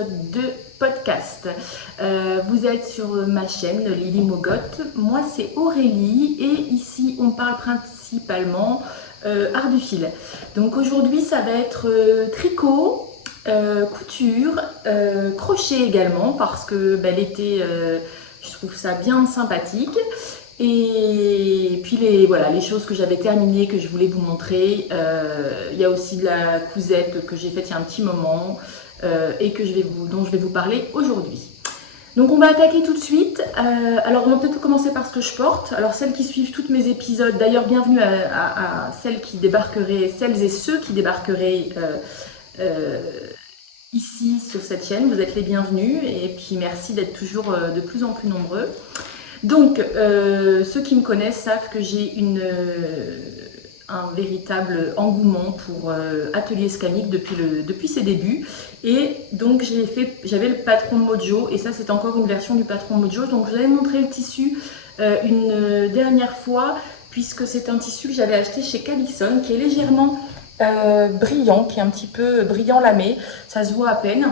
épisode de podcast. Vous êtes sur ma chaîne Lily Mogotte, moi c'est Aurélie et ici on parle principalement art du fil. Donc aujourd'hui ça va être tricot, couture, crochet également parce que l'été je trouve ça bien sympathique. Et puis les choses que j'avais terminées, que je voulais vous montrer. Il y a aussi de la cousette que j'ai faite il y a un petit moment et dont je vais vous parler aujourd'hui. Donc on va attaquer tout de suite. Alors on va peut-être commencer par ce que je porte. Alors celles qui suivent tous mes épisodes, d'ailleurs bienvenue à celles et ceux qui débarqueraient ici sur cette chaîne. Vous êtes les bienvenus et puis merci d'être toujours de plus en plus nombreux. Donc, ceux qui me connaissent savent que j'ai un véritable engouement pour Atelier Scamic depuis ses débuts. Et donc, j'avais le patron Mojo, et ça, c'est encore une version du patron Mojo. Donc, je vous avais montré le tissu une dernière fois, puisque c'est un tissu que j'avais acheté chez Callison, qui est légèrement brillant, qui est un petit peu brillant lamé. Ça se voit à peine.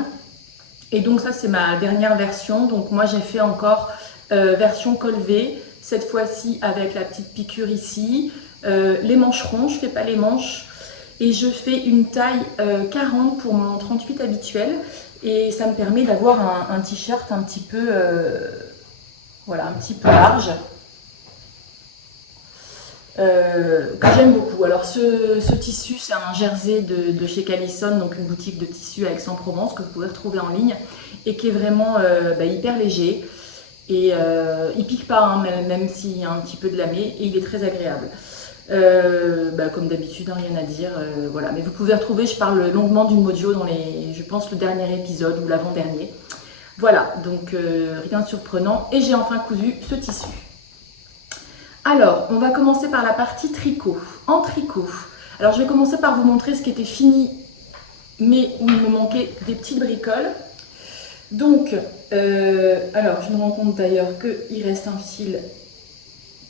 Et donc, ça, c'est ma dernière version. Donc, moi, j'ai fait encore... version col V, cette fois-ci avec la petite piqûre ici, les mancherons, je ne fais pas les manches, et je fais une taille 40 pour mon 38 habituel, et ça me permet d'avoir un t-shirt un petit peu, un petit peu large, que j'aime beaucoup. Alors ce tissu, c'est un jersey de chez Callison, donc une boutique de tissu à Aix-en-Provence que vous pouvez retrouver en ligne, et qui est vraiment hyper léger. Et il pique pas, hein, même s'il y a un petit peu de lamé, et il est très agréable. Comme d'habitude, rien à dire. Voilà. Mais vous pouvez retrouver, je parle longuement du Mojo dans je pense, le dernier épisode ou l'avant-dernier. Voilà, donc rien de surprenant. Et j'ai enfin cousu ce tissu. Alors, on va commencer par la partie tricot. En tricot, alors je vais commencer par vous montrer ce qui était fini, mais où il me manquait des petites bricoles. Donc, alors je me rends compte d'ailleurs qu'il reste un fil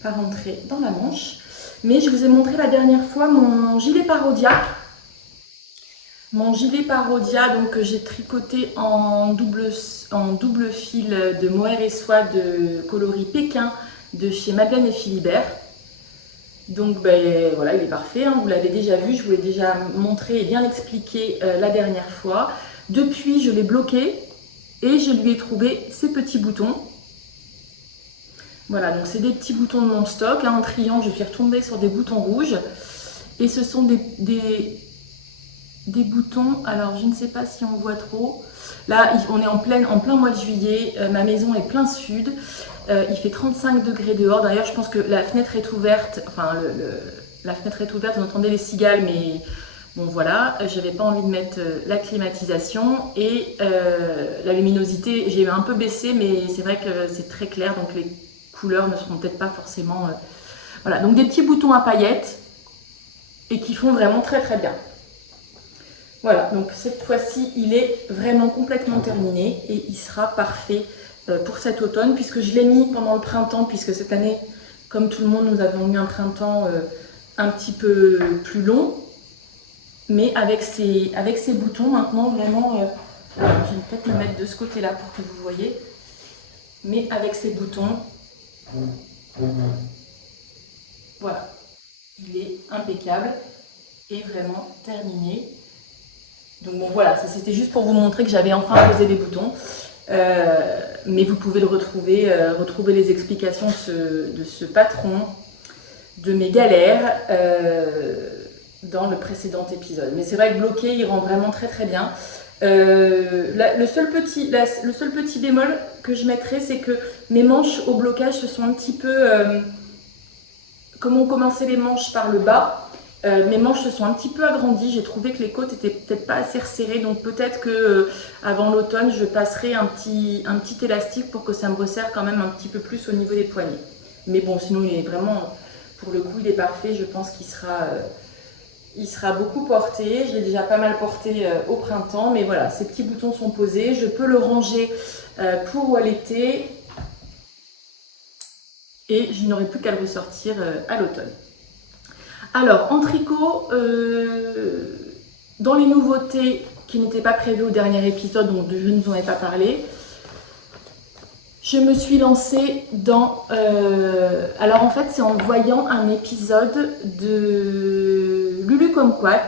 par rentrer dans la manche. Mais je vous ai montré la dernière fois mon gilet parodia. Mon gilet parodia, donc que j'ai tricoté en double fil de mohair et soie de coloris Pékin de chez Madeleine et Philibert. Donc voilà, il est parfait, hein, vous l'avez déjà vu, je vous l'ai déjà montré et bien expliqué la dernière fois. Depuis, je l'ai bloqué. Et je lui ai trouvé ces petits boutons. Voilà, donc c'est des petits boutons de mon stock. En triant, je suis retombée sur des boutons rouges. Et ce sont des boutons, alors je ne sais pas si on voit trop. Là, on est en plein mois de juillet. Ma maison est plein sud. Il fait 35 degrés dehors. D'ailleurs, je pense que la fenêtre est ouverte. Enfin, la fenêtre est ouverte, vous entendez les cigales, mais... Bon voilà, j'avais pas envie de mettre la climatisation et la luminosité, j'ai un peu baissé, mais c'est vrai que c'est très clair, donc les couleurs ne seront peut-être pas forcément... Voilà, donc des petits boutons à paillettes et qui font vraiment très très bien. Voilà, donc cette fois-ci, il est vraiment complètement terminé et il sera parfait pour cet automne, puisque je l'ai mis pendant le printemps, puisque cette année, comme tout le monde, nous avons eu un printemps un petit peu plus long. Mais avec ces boutons maintenant, vraiment, je vais peut-être me mettre de ce côté-là pour que vous voyez. Mais avec ces boutons, voilà, il est impeccable et vraiment terminé. Donc bon voilà, ça c'était juste pour vous montrer que j'avais enfin posé des boutons. Mais vous pouvez le retrouver les explications de ce patron, de mes galères, dans le précédent épisode. Mais c'est vrai que bloqué, il rend vraiment très très bien. Le seul petit bémol que je mettrais, c'est que mes manches au blocage se sont un petit peu... comme on commençait les manches par le bas, mes manches se sont un petit peu agrandies. J'ai trouvé que les côtes étaient peut-être pas assez resserrées, donc peut-être que avant l'automne, je passerai un petit élastique pour que ça me resserre quand même un petit peu plus au niveau des poignets. Mais bon, sinon il est vraiment, pour le coup, il est parfait. Je pense qu'il sera beaucoup porté. Je l'ai déjà pas mal porté au printemps, mais voilà, ces petits boutons sont posés. Je peux le ranger pour l'été et je n'aurai plus qu'à le ressortir à l'automne. Alors, en tricot, dans les nouveautés, qui n'était pas prévu au dernier épisode, donc je ne vous en ai pas parlé. Je me suis lancée dans... alors en fait, c'est en voyant un épisode de Lulu Kumquat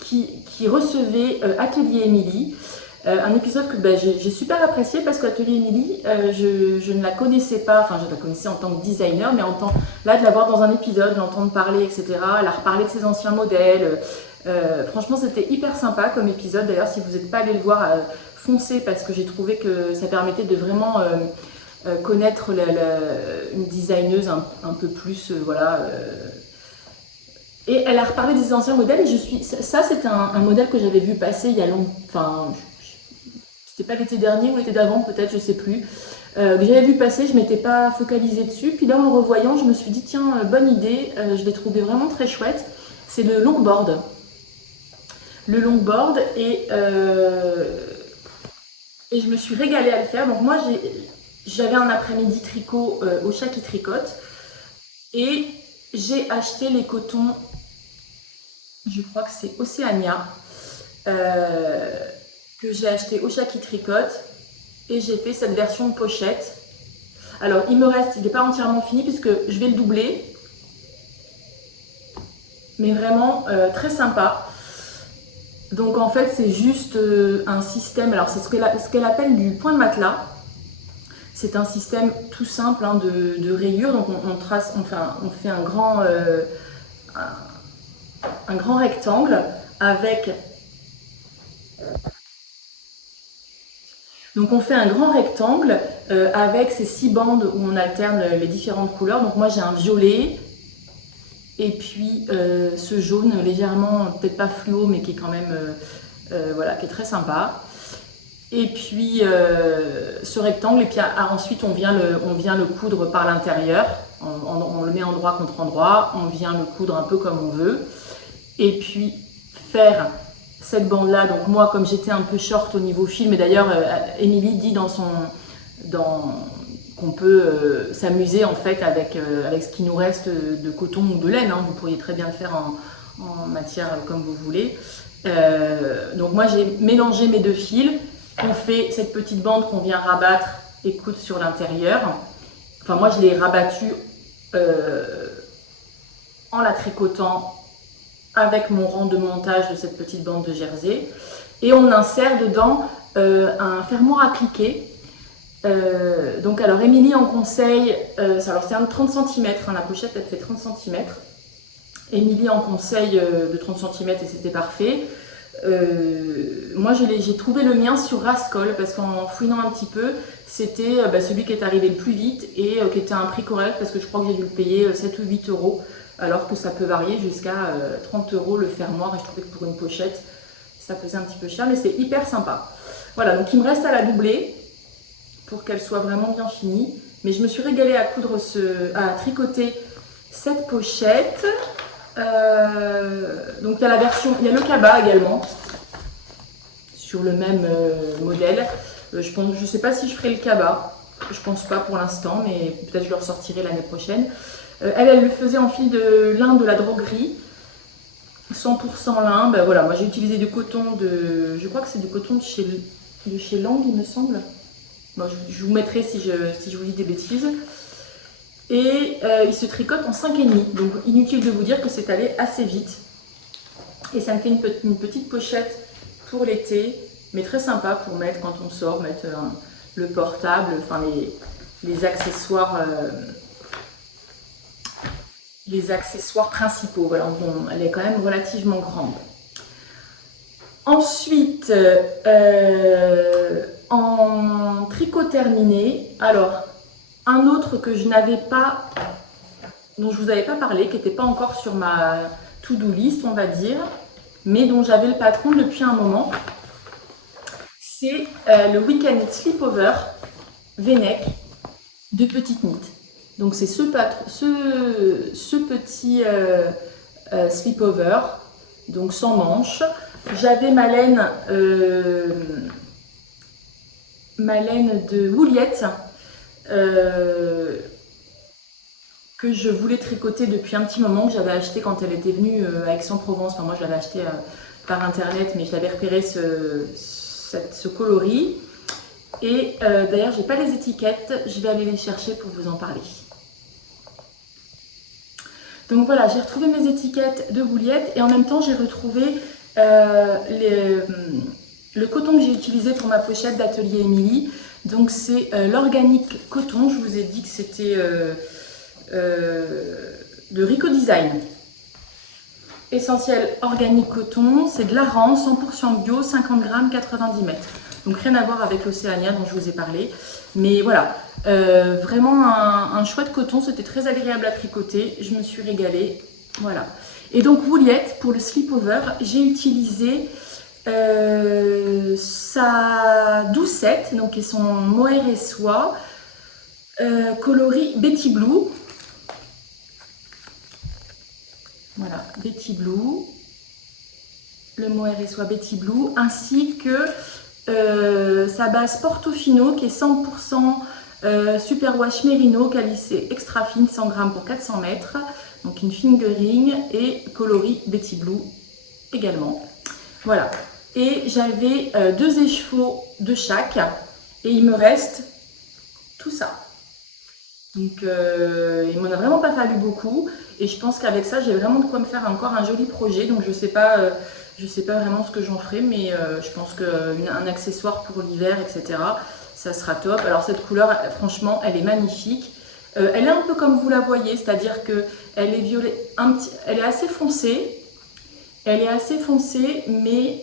qui recevait Atelier Émilie. Un épisode que j'ai super apprécié parce qu'Atelier Émilie, je ne la connaissais pas, enfin je la connaissais en tant que designer, mais là de la voir dans un épisode, l'entendre parler, etc. Elle a reparlé de ses anciens modèles. Franchement, c'était hyper sympa comme épisode. D'ailleurs, si vous n'êtes pas allé le voir, foncez parce que j'ai trouvé que ça permettait de vraiment connaître une designeuse un peu plus, voilà. Et elle a reparlé des anciens modèles et ça c'était un modèle que j'avais vu passer il y a longtemps, enfin c'était pas l'été dernier ou l'été d'avant peut-être, je sais plus, que j'avais vu passer, je m'étais pas focalisée dessus, puis là en le revoyant je me suis dit tiens, bonne idée, je l'ai trouvé vraiment très chouette, c'est le longboard. Le longboard et je me suis régalée à le faire, donc moi j'avais un après-midi tricot au Chat qui tricote et j'ai acheté les cotons, je crois que c'est Océania, que j'ai acheté au Chat qui tricote et j'ai fait cette version de pochette. Alors il me reste, il n'est pas entièrement fini puisque je vais le doubler, mais vraiment très sympa. Donc en fait c'est juste un système, alors c'est ce qu'elle appelle du point de matelas. C'est un système tout simple hein, de rayures, donc on fait un grand rectangle avec... Donc on fait un grand rectangle avec ces 6 bandes où on alterne les différentes couleurs. Donc moi j'ai un violet et puis ce jaune légèrement, peut-être pas fluo mais qui est quand même, voilà, qui est très sympa. Et puis ce rectangle, et puis ensuite on vient le coudre par l'intérieur, on le met endroit contre endroit, on vient le coudre un peu comme on veut, et puis faire cette bande là. Donc moi comme j'étais un peu short au niveau film, et d'ailleurs Émilie dit qu'on peut s'amuser en fait avec ce qui nous reste de coton ou de laine, hein. Vous pourriez très bien le faire en matière comme vous voulez. Donc moi j'ai mélangé mes deux fils. On fait cette petite bande qu'on vient rabattre et coudre sur l'intérieur. Enfin moi je l'ai rabattue en la tricotant avec mon rang de montage de cette petite bande de jersey. Et on insère dedans un fermoir appliqué. Donc alors Émilie en conseille, alors c'est un de 30 cm, hein, la pochette elle fait 30 cm. Émilie en conseille de 30 cm et c'était parfait. Moi j'ai trouvé le mien sur Rascol parce qu'en fouinant un petit peu c'était celui qui est arrivé le plus vite et qui était à un prix correct parce que je crois que j'ai dû le payer 7 ou 8 euros alors que ça peut varier jusqu'à 30 euros le fermoir et je trouvais que pour une pochette ça faisait un petit peu cher mais c'est hyper sympa. Voilà, donc il me reste à la doubler pour qu'elle soit vraiment bien finie, mais je me suis régalée à à tricoter cette pochette. Donc il y a il y a le cabas également sur le même modèle. Je sais pas si je ferai le cabas, je pense pas pour l'instant, mais peut-être je le ressortirai l'année prochaine. Elle le faisait en fil de lin de la droguerie, 100% lin. Ben voilà, moi j'ai utilisé du coton je crois que c'est du coton de chez Lang, il me semble. Bon, je vous mettrai si je vous dis des bêtises. Et il se tricote en 5,5, donc inutile de vous dire que c'est allé assez vite. Et ça me fait une petite pochette pour l'été, mais très sympa pour mettre quand on sort, mettre le portable, enfin les accessoires principaux. Voilà, bon, elle est quand même relativement grande. Ensuite, en tricot terminé, alors un autre que je n'avais pas, dont je vous avais pas parlé, qui n'était pas encore sur ma to-do list, on va dire, mais dont j'avais le patron depuis un moment, c'est le Weekend Sleepover V-neck de Petite Knit. Donc c'est ce petit sleepover, donc sans manches. J'avais ma laine de Wouliette que je voulais tricoter depuis un petit moment, que j'avais acheté quand elle était venue à Aix-en-Provence. Enfin, moi je l'avais acheté par internet, mais je l'avais repéré ce coloris. Et d'ailleurs, j'ai pas les étiquettes, je vais aller les chercher pour vous en parler. Donc voilà, j'ai retrouvé mes étiquettes de bouillettes et en même temps j'ai retrouvé le coton que j'ai utilisé pour ma pochette d'Atelier Émilie. Donc c'est l'organique coton, je vous ai dit que c'était de Rico Design. Essentiel organique coton, c'est de l'Aran, 100% bio, 50 grammes, 90 mètres. Donc rien à voir avec l'Océania dont je vous ai parlé. Mais voilà, vraiment un chouette coton, c'était très agréable à tricoter, je me suis régalée. Voilà. Et donc Woollette, pour le slip-over, j'ai utilisé sa doucette, donc qui est son mohair et soie, coloris Betty Blue. Voilà, Betty Blue, le mohair et soie Betty Blue, ainsi que sa base Portofino qui est 100% superwash mérino, calissé extra fine, 100 grammes pour 400 mètres. Donc une fingering et coloris Betty Blue également. Voilà. Et j'avais 2 écheveaux de chaque et il me reste tout ça. Donc il m'en a vraiment pas fallu beaucoup et je pense qu'avec ça j'ai vraiment de quoi me faire encore un joli projet. Donc je sais pas vraiment ce que j'en ferai, mais je pense qu'un accessoire pour l'hiver, etc. ça sera top. Alors cette couleur, franchement, elle est magnifique. Elle est un peu comme vous la voyez, c'est-à-dire que elle est violet, elle est assez foncée. Elle est assez foncée, mais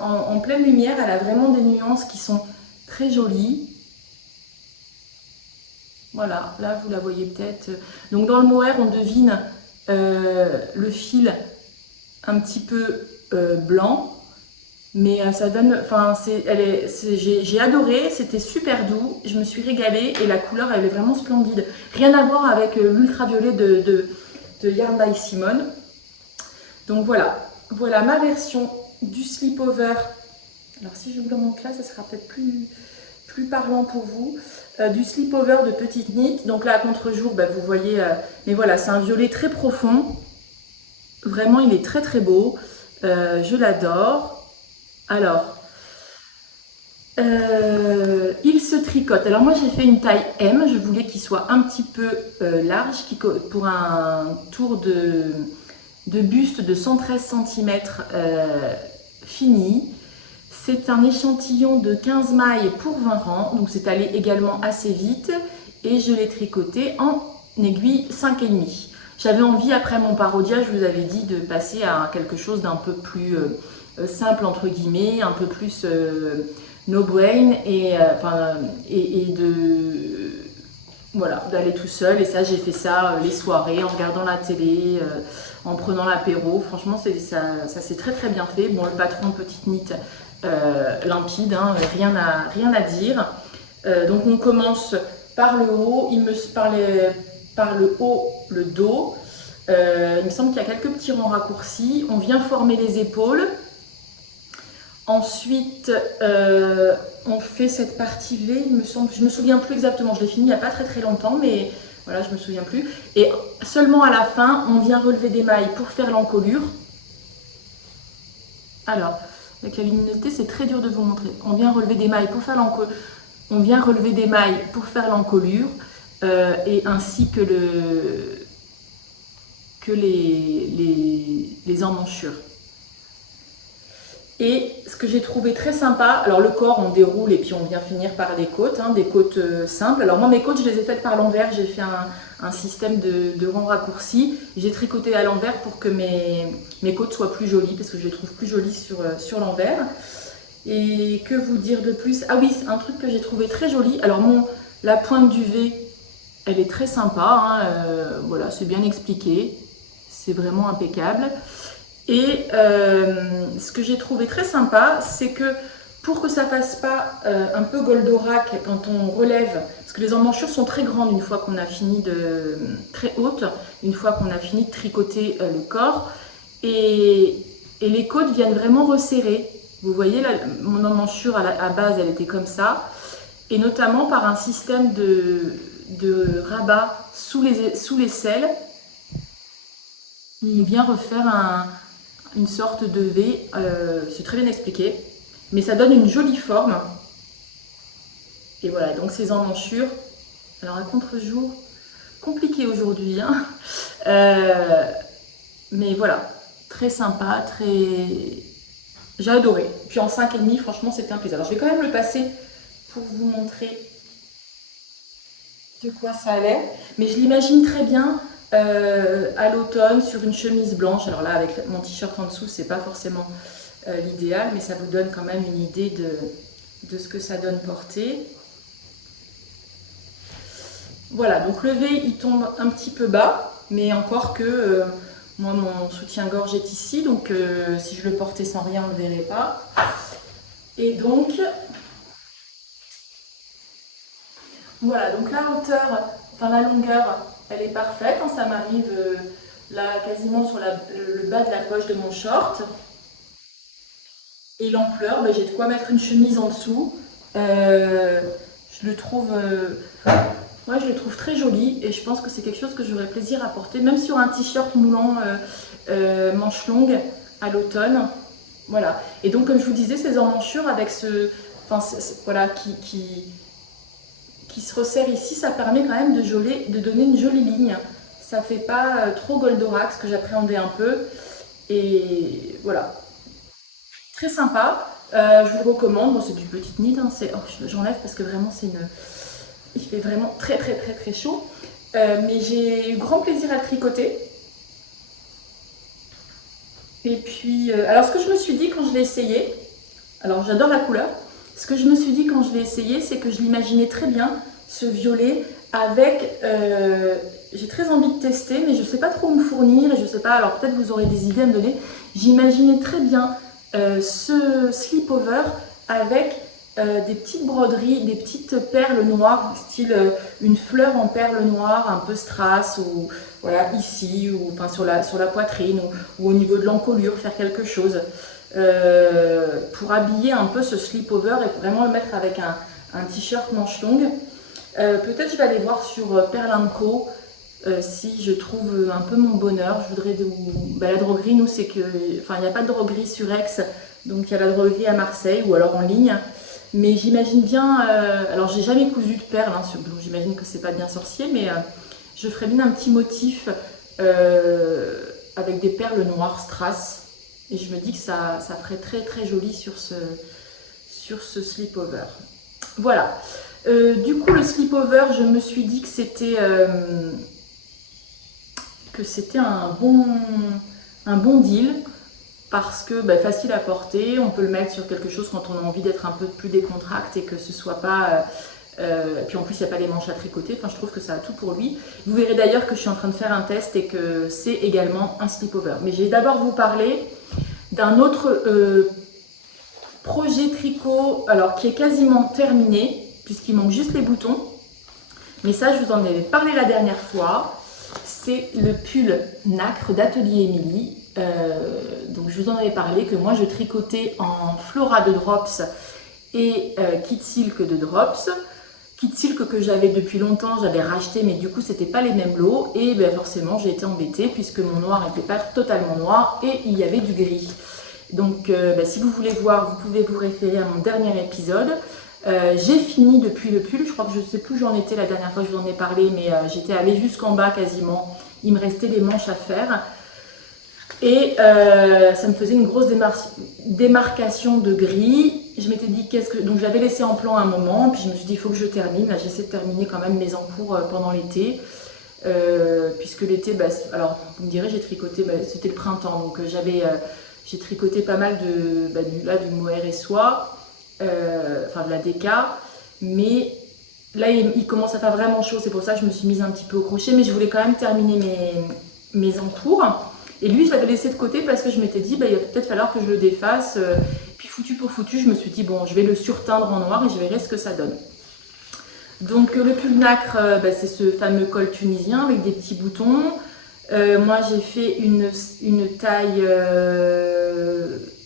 en pleine lumière, elle a vraiment des nuances qui sont très jolies. Voilà, là vous la voyez peut-être. Donc dans le mohair, on devine le fil un petit peu blanc, mais ça donne, enfin j'ai adoré, c'était super doux, je me suis régalée et la couleur elle est vraiment splendide. Rien à voir avec l'ultraviolet de Yarn by Simone. Donc voilà ma version du slip-over. Alors si je vous le montre là, ça sera peut-être plus parlant pour vous. Du slip-over de petite knit. Donc là à contre-jour, bah, vous voyez, mais voilà, c'est un violet très profond. Vraiment, il est très très beau. Je l'adore. Alors, il se tricote. Alors moi, j'ai fait une taille M. Je voulais qu'il soit un petit peu large pour un tour de buste de 113 cm fini. C'est un échantillon de 15 mailles pour 20 rangs. Donc c'est allé également assez vite. Et je l'ai tricoté en aiguille 5,5. J'avais envie, après mon parodiage, je vous avais dit, de passer à quelque chose d'un peu plus simple, entre guillemets, un peu plus no brain et voilà, d'aller tout seul. Et ça, j'ai fait ça les soirées, en regardant la télé, en prenant l'apéro. Franchement, ça s'est très très bien fait. Bon, le patron, petite knit limpide, hein, rien à dire. Donc on commence par le haut, par le haut, le dos. Il me semble qu'il y a quelques petits rangs raccourcis. On vient former les épaules. Ensuite, on fait cette partie V, il me semble. Je me souviens plus exactement. Je l'ai fini il n'y a pas très très longtemps, mais voilà, je me souviens plus. Et seulement à la fin, on vient relever des mailles pour faire l'encolure. Alors, avec la luminosité, c'est très dur de vous montrer. On vient relever des mailles pour faire l'encolure. On vient relever des mailles pour faire l'encolure. Et ainsi que les emmanchures. Et ce que j'ai trouvé très sympa, alors le corps on déroule et puis on vient finir par des côtes, hein, des côtes simples. Alors moi mes côtes je les ai faites par l'envers, j'ai fait un système de rangs raccourcis. J'ai tricoté à l'envers pour que mes côtes soient plus jolies, parce que je les trouve plus jolies sur l'envers. Et que vous dire de plus? Ah oui, un truc que j'ai trouvé très joli, alors la pointe du V, elle est très sympa, hein, voilà, c'est bien expliqué, c'est vraiment impeccable. Et ce que j'ai trouvé très sympa, c'est que pour que ça fasse pas un peu Goldorak quand on relève, parce que les emmanchures sont très grandes une fois qu'on a fini très hautes, une fois qu'on a fini de tricoter le corps, et les côtes viennent vraiment resserrer. Vous voyez, là, mon emmanchure à base, elle était comme ça, et notamment par un système de rabat sous l'aisselle, on vient refaire une sorte de V, c'est très bien expliqué, mais ça donne une jolie forme. Et voilà, donc ces emmanchures, alors à contre-jour, compliqué aujourd'hui, hein. Mais voilà, très sympa, très... J'ai adoré. Puis en 5,5, franchement, c'était un plaisir. Alors je vais quand même le passer pour vous montrer de quoi ça a l'air. Mais je l'imagine très bien à l'automne sur une chemise blanche. Alors là, avec mon t-shirt en dessous, c'est pas forcément l'idéal, mais ça vous donne quand même une idée de ce que ça donne porter. Voilà, donc le V, il tombe un petit peu bas, mais encore que moi, mon soutien-gorge est ici, donc si je le portais sans rien, on ne le verrait pas. Et donc, voilà, donc la hauteur, enfin la longueur, elle est parfaite. Hein, ça m'arrive là quasiment sur le bas de la poche de mon short. Et l'ampleur, ben, j'ai de quoi mettre une chemise en dessous. Je le trouve, moi, je le trouve très joli et je pense que c'est quelque chose que j'aurais plaisir à porter, même sur un t-shirt moulant manche longue à l'automne. Voilà. Et donc, comme je vous disais, ces emmanchures avec ce, enfin, voilà, qui se resserre ici, ça permet quand même de donner une jolie ligne. Ça fait pas trop Goldorak, ce que j'appréhendais un peu. Et voilà. Très sympa. Je vous le recommande. Bon, c'est du petit knit. Hein, j'enlève parce que vraiment, il fait vraiment très très très très chaud. Mais j'ai eu grand plaisir à le tricoter. Et puis, alors ce que je me suis dit quand je l'ai essayé, alors j'adore la couleur, ce que je me suis dit quand je l'ai essayé, c'est que je l'imaginais très bien, ce violet, avec, j'ai très envie de tester, mais je ne sais pas trop où me fournir, et je ne sais pas, alors peut-être vous aurez des idées à me donner. J'imaginais très bien ce slip-over avec des petites broderies, des petites perles noires, style une fleur en perles noires, un peu strass, ou voilà, ici, ou enfin sur la poitrine, ou au niveau de l'encolure, faire quelque chose. Pour habiller un peu ce slip-over et vraiment le mettre avec un t-shirt manche longue. Peut-être je vais aller voir sur Perle & Co si je trouve un peu mon bonheur. Je voudrais la droguerie, nous c'est que, enfin il n'y a pas de droguerie sur Aix, donc il y a la droguerie à Marseille ou alors en ligne. Mais j'imagine bien, alors j'ai jamais cousu de perles, hein, donc j'imagine que c'est pas bien sorcier, mais je ferais bien un petit motif avec des perles noires strass. Et je me dis que ça ferait très très joli sur ce slip-over. Voilà. Du coup, le slip-over, je me suis dit que c'était un bon deal. Parce que facile à porter, on peut le mettre sur quelque chose quand on a envie d'être un peu plus décontracté et que ce soit pas... puis en plus, il n'y a pas les manches à tricoter. Enfin, je trouve que ça a tout pour lui. Vous verrez d'ailleurs que je suis en train de faire un test et que c'est également un slip-over. Mais je vais d'abord vous parler d'un autre projet tricot, alors qui est quasiment terminé, puisqu'il manque juste les boutons. Mais ça, je vous en avais parlé la dernière fois. C'est le pull nacre d'Atelier Émilie. Donc je vous en avais parlé que moi je tricotais en Flora de Drops et Kit Silk de Drops. Kit Silk que j'avais depuis longtemps, j'avais racheté, mais du coup c'était pas les mêmes lots et forcément j'ai été embêtée puisque mon noir n'était pas totalement noir et il y avait du gris. Donc si vous voulez voir, vous pouvez vous référer à mon dernier épisode. J'ai fini depuis le pull, je crois que je ne sais plus où j'en étais la dernière fois que je vous en ai parlé, mais j'étais allée jusqu'en bas quasiment, il me restait les manches à faire. Et ça me faisait une grosse démarcation de gris. Je m'étais dit donc j'avais laissé en plan un moment, puis je me suis dit il faut que je termine. Là j'essaie de terminer quand même mes encours pendant l'été. Puisque l'été, alors vous me direz j'ai tricoté, c'était le printemps, donc j'ai tricoté pas mal du mohair et soie, enfin de la déca, mais là il commence à faire vraiment chaud, c'est pour ça que je me suis mise un petit peu au crochet, mais je voulais quand même terminer mes encours. Et lui, je l'avais laissé de côté parce que je m'étais dit, il va peut-être falloir que je le défasse. Puis foutu pour foutu, je me suis dit, bon, je vais le surteindre en noir et je verrai ce que ça donne. Donc le pull nacre, c'est ce fameux col tunisien avec des petits boutons. Moi, j'ai fait une taille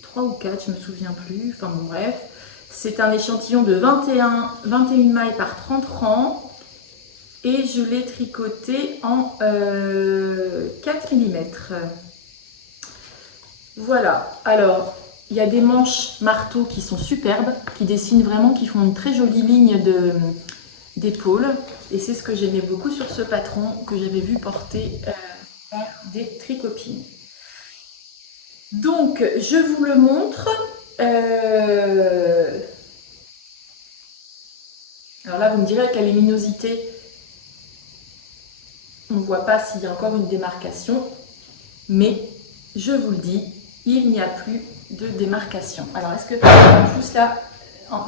3 ou 4, je ne me souviens plus. Enfin bon, bref. C'est un échantillon de 21 mailles par 30 rangs. Et je l'ai tricoté en 4 mm. Voilà, alors il y a des manches marteau qui sont superbes, qui dessinent vraiment, qui font une très jolie ligne d'épaule. Et c'est ce que j'aimais beaucoup sur ce patron que j'avais vu porter par des tricopines. Donc je vous le montre. Alors là vous me direz avec la luminosité, on ne voit pas s'il y a encore une démarcation, mais je vous le dis, il n'y a plus de démarcation. Alors est-ce que juste là,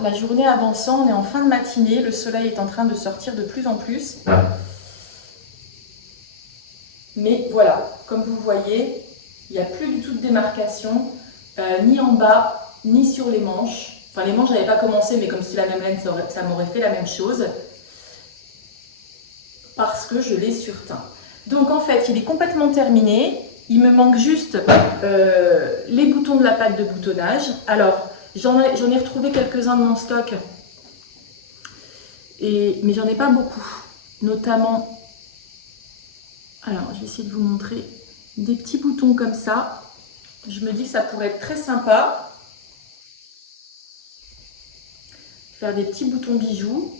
la journée avançant, on est en fin de matinée, le soleil est en train de sortir de plus en plus. Mais voilà, comme vous voyez, il n'y a plus du tout de démarcation, ni en bas, ni sur les manches. Enfin les manches, je n'avais pas commencé, mais comme c'est la même laine, ça m'aurait fait la même chose. Parce que je l'ai surteint. Donc en fait, il est complètement terminé. Il me manque juste les boutons de la pâte de boutonnage. Alors, j'en ai retrouvé quelques-uns de mon stock, mais j'en ai pas beaucoup. Notamment, alors je vais essayer de vous montrer des petits boutons comme ça. Je me dis que ça pourrait être très sympa. Faire des petits boutons bijoux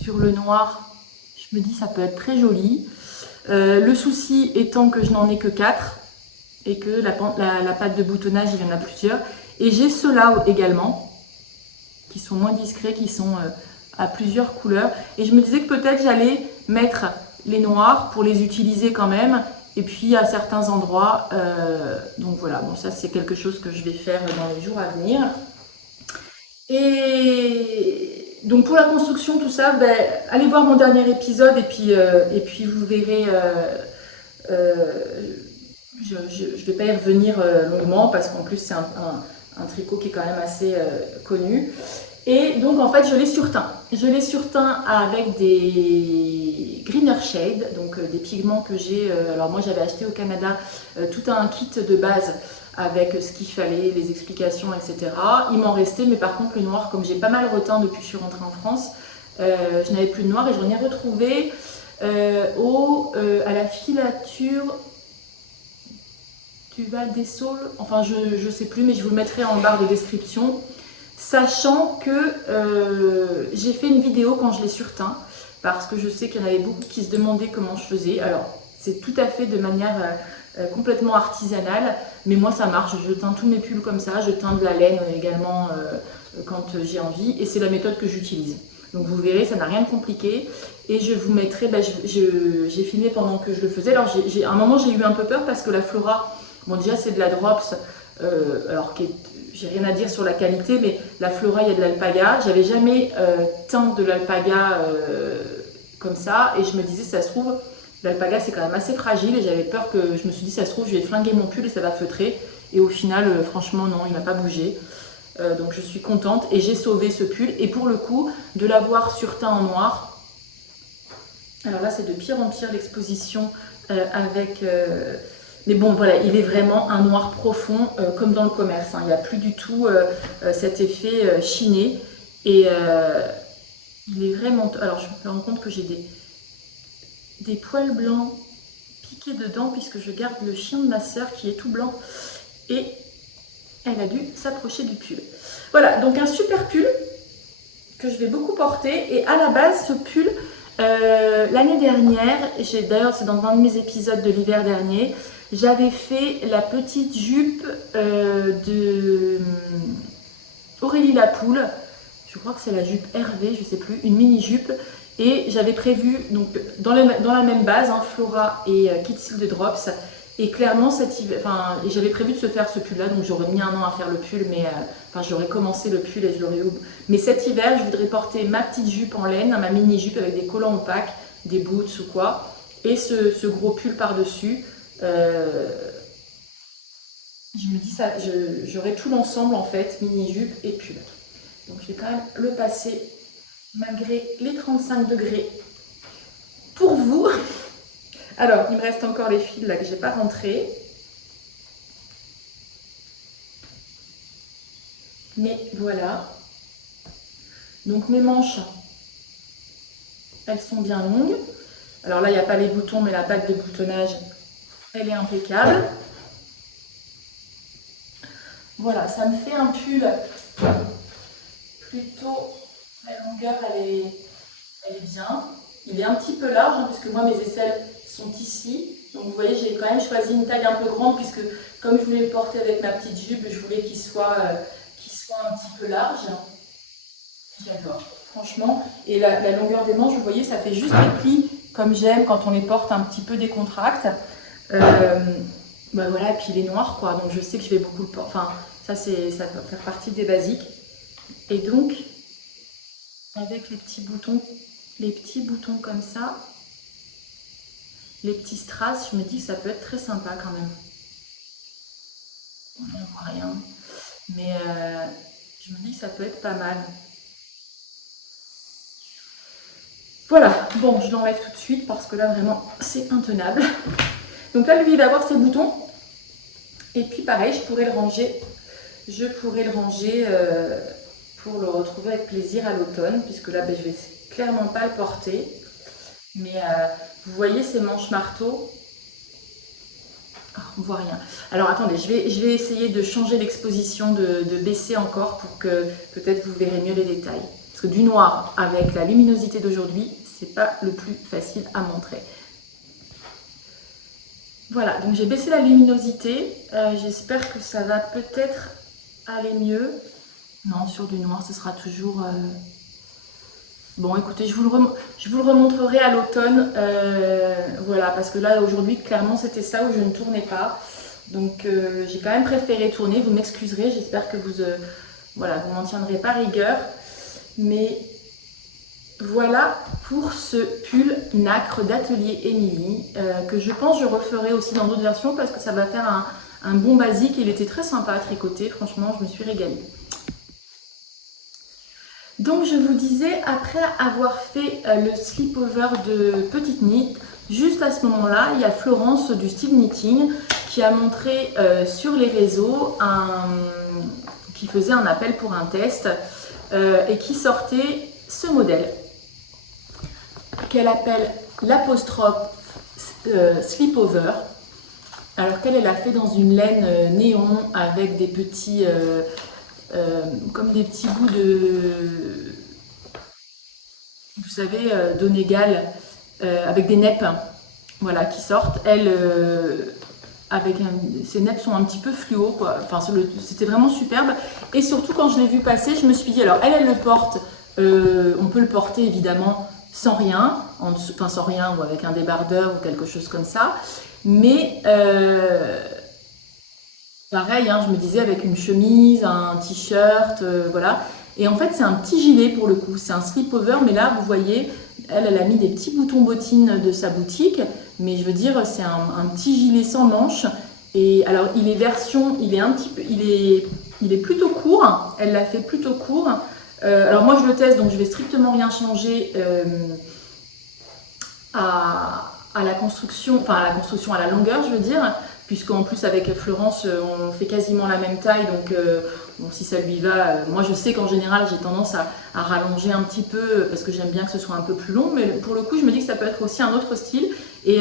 sur le noir. Je me dis ça peut être très joli. Le souci étant que je n'en ai que 4 et que la pâte de boutonnage, il y en a plusieurs. Et j'ai ceux-là également, qui sont moins discrets, qui sont à plusieurs couleurs. Et je me disais que peut-être j'allais mettre les noirs pour les utiliser quand même. Et puis à certains endroits, donc voilà, bon ça c'est quelque chose que je vais faire dans les jours à venir. Et donc pour la construction, tout ça, ben, allez voir mon dernier épisode et puis vous verrez. Je ne vais pas y revenir longuement parce qu'en plus c'est un tricot qui est quand même assez connu. Et donc en fait je l'ai surteint. Je l'ai surteint avec des greener shade, donc des pigments que j'ai. Alors moi j'avais acheté au Canada tout un kit de base avec ce qu'il fallait, les explications, etc. Il m'en restait, mais par contre le noir, comme j'ai pas mal reteint depuis que je suis rentrée en France, je n'avais plus de noir et j'en ai retrouvé à la filature du Val des Saules, enfin je sais plus, mais je vous le mettrai en barre de description, sachant que j'ai fait une vidéo quand je l'ai surteint, parce que je sais qu'il y en avait beaucoup qui se demandaient comment je faisais. Alors c'est tout à fait de manière complètement artisanale, mais moi ça marche, je teins tous mes pulls comme ça, je teins de la laine également quand j'ai envie, et c'est la méthode que j'utilise. Donc vous verrez, ça n'a rien de compliqué. Et je vous mettrai, j'ai filmé pendant que je le faisais. Alors à un moment j'ai eu un peu peur parce que la Flora, bon déjà c'est de la drops, alors j'ai rien à dire sur la qualité, mais la Flora il y a de l'alpaga. J'avais jamais teint de l'alpaga comme ça, et je me disais ça se trouve, l'alpaga c'est quand même assez fragile, et j'avais peur que, je me suis dit ça se trouve je vais flinguer mon pull et ça va feutrer. Et au final, franchement non, il m'a pas bougé. Donc je suis contente et j'ai sauvé ce pull. Et pour le coup, de l'avoir surteint en noir, alors là c'est de pire en pire l'exposition avec... mais bon voilà, il est vraiment un noir profond comme dans le commerce. Hein. Il n'y a plus du tout cet effet chiné. Et il est vraiment... Alors je me rends compte que j'ai des poils blancs piqués dedans puisque je garde le chien de ma soeur qui est tout blanc. Et elle a dû s'approcher du pull. Voilà, donc un super pull que je vais beaucoup porter. Et à la base, ce pull, l'année dernière, d'ailleurs c'est dans un de mes épisodes de l'hiver dernier, j'avais fait la petite jupe de Aurélie Lapoule. Je crois que c'est la jupe Hervé, je sais plus, une mini jupe. Et j'avais prévu, donc dans la même base, hein, Flora et Kit Seal de Drops. Et clairement, j'avais prévu de se faire ce pull-là, donc j'aurais mis 1 an à faire le pull, mais j'aurais commencé le pull et je l'aurais oublié. Mais cet hiver, je voudrais porter ma petite jupe en laine, ma mini-jupe avec des collants opaques, des boots ou quoi, et ce gros pull par-dessus. Je me dis ça, j'aurai tout l'ensemble en fait, mini-jupe et pull. Donc je vais quand même le passer, malgré les 35 degrés, pour vous. Alors, il me reste encore les fils là que j'ai pas rentrés. Mais voilà. Donc mes manches, elles sont bien longues. Alors là, il n'y a pas les boutons, mais la pâte de boutonnage, elle est impeccable. Voilà, ça me fait un pull plutôt, la longueur elle est bien. Il est un petit peu large hein, puisque moi mes aisselles sont ici. Donc vous voyez, j'ai quand même choisi une taille un peu grande puisque comme je voulais le porter avec ma petite jupe, je voulais qu'il soit un petit peu large. J'adore, franchement. Et la longueur des manches, vous voyez, ça fait juste les plis comme j'aime quand on les porte un petit peu décontracts. Bah voilà, et puis il est noir quoi, donc je sais que je vais beaucoup le porter. Enfin, ça va faire partie des basiques. Et donc, avec les petits boutons comme ça, les petits strass, je me dis que ça peut être très sympa quand même. On ne voit rien, mais je me dis que ça peut être pas mal. Voilà, bon, je l'enlève tout de suite parce que là vraiment c'est intenable. Donc là, lui, il va avoir ses boutons. Et puis pareil, je pourrais le ranger pour le retrouver avec plaisir à l'automne, puisque là, ben, je vais clairement pas le porter. Mais vous voyez ces manches marteau, oh, on voit rien. Alors attendez, je vais essayer de changer l'exposition, de baisser encore pour que peut-être vous verrez mieux les détails. Parce que du noir avec la luminosité d'aujourd'hui, c'est pas le plus facile à montrer. Voilà, donc j'ai baissé la luminosité. J'espère que ça va peut-être aller mieux. Non, sur du noir, ce sera toujours... Bon, écoutez, je vous le remontrerai à l'automne. Voilà, parce que là, aujourd'hui, clairement, c'était ça où je ne tournais pas. Donc, j'ai quand même préféré tourner. Vous m'excuserez, j'espère que vous m'en tiendrez pas rigueur. Mais voilà pour ce pull nacre d'Atelier Émilie, que je pense je referai aussi dans d'autres versions parce que ça va faire un bon basique. Il était très sympa à tricoter, franchement, je me suis régalée. Donc je vous disais, après avoir fait le slip-over de Petite Knit, juste à ce moment-là, il y a Florence du Style Knitting qui a montré sur les réseaux, qui faisait un appel pour un test et qui sortait ce modèle qu'elle appelle l'apostrophe slip-over. Alors qu'elle a fait dans une laine néon avec des petits... comme des petits bouts de, vous savez, d'onégal, avec des neppes, voilà, qui sortent. Elle, ses neppes sont un petit peu fluo, quoi. Enfin, c'était vraiment superbe. Et surtout, quand je l'ai vu passer, je me suis dit, alors, elle le porte, on peut le porter, évidemment, sans rien, enfin, sans rien, ou avec un débardeur, ou quelque chose comme ça. Mais... pareil, hein, je me disais avec une chemise, un t-shirt, voilà. Et en fait, c'est un petit gilet pour le coup. C'est un slip-over, mais là, vous voyez, elle a mis des petits boutons bottines de sa boutique. Mais je veux dire, c'est un petit gilet sans manches. Et alors, il est plutôt court. Elle l'a fait plutôt court. Alors moi, je le teste, donc je vais strictement rien changer à la construction, enfin à la longueur, je veux dire. Puisqu'en plus avec Florence on fait quasiment la même taille, donc bon, si ça lui va, moi je sais qu'en général j'ai tendance à rallonger un petit peu parce que j'aime bien que ce soit un peu plus long, mais pour le coup je me dis que ça peut être aussi un autre style et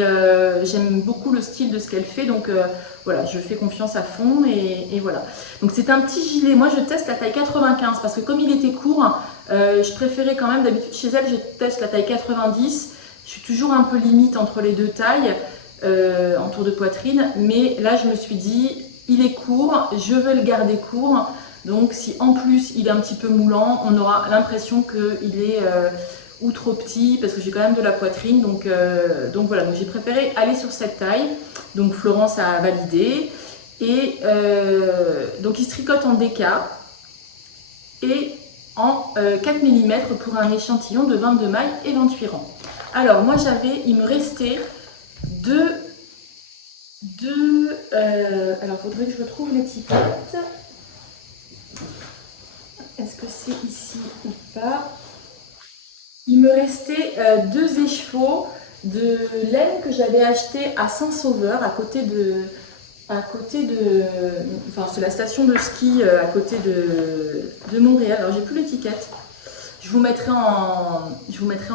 j'aime beaucoup le style de ce qu'elle fait, donc voilà, je fais confiance à fond et voilà. Donc c'est un petit gilet, moi je teste la taille 95 parce que comme il était court, je préférais quand même, d'habitude chez elle je teste la taille 90, je suis toujours un peu limite entre les deux tailles. En tour de poitrine, mais là je me suis dit il est court, je veux le garder court, donc si en plus il est un petit peu moulant, on aura l'impression qu'il est ou trop petit parce que j'ai quand même de la poitrine, donc voilà, donc j'ai préféré aller sur cette taille, donc Florence a validé et donc il se tricote en DK et en 4 mm pour un échantillon de 22 mailles et 28 rangs. Alors moi il me restait alors il faudrait que je retrouve l'étiquette. Est-ce que c'est ici ou pas? Il me restait 2 échevaux de laine que j'avais acheté à Saint-Sauveur, à côté de, enfin c'est la station de ski à côté de Montréal. Alors j'ai plus l'étiquette. Je vous mettrai en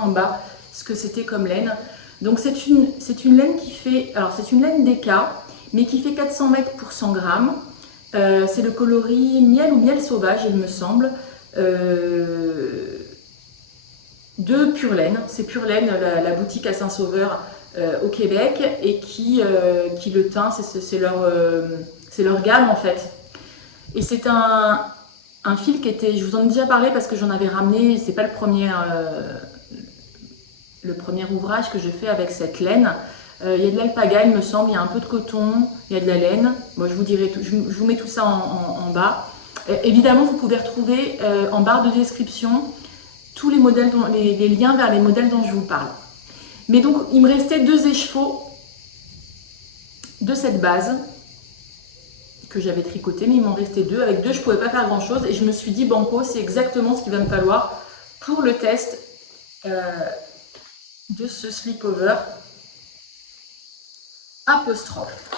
bas ce que c'était comme laine. Donc c'est une laine qui fait, alors c'est une laine DK, mais qui fait 400 mètres pour 100 grammes. C'est le coloris miel ou miel sauvage, il me semble, de Pure Laine. C'est Pure Laine, la boutique à Saint-Sauveur au Québec, et qui le teint, c'est leur gamme en fait. Et c'est un fil qui était, je vous en ai déjà parlé parce que j'en avais ramené, c'est pas le premier ouvrage que je fais avec cette laine. Il y a de l'alpaga, il me semble, il y a un peu de coton, il y a de la laine. Moi, je vous dirai tout, je vous mets tout ça en bas. Évidemment, vous pouvez retrouver en barre de description tous les modèles, les liens vers les modèles dont je vous parle. Mais donc, il me restait 2 échevaux de cette base que j'avais tricoté, mais il m'en restait 2. Avec 2, je ne pouvais pas faire grand chose, et je me suis dit, banco, c'est exactement ce qu'il va me falloir pour le test de ce slipover apostrophe.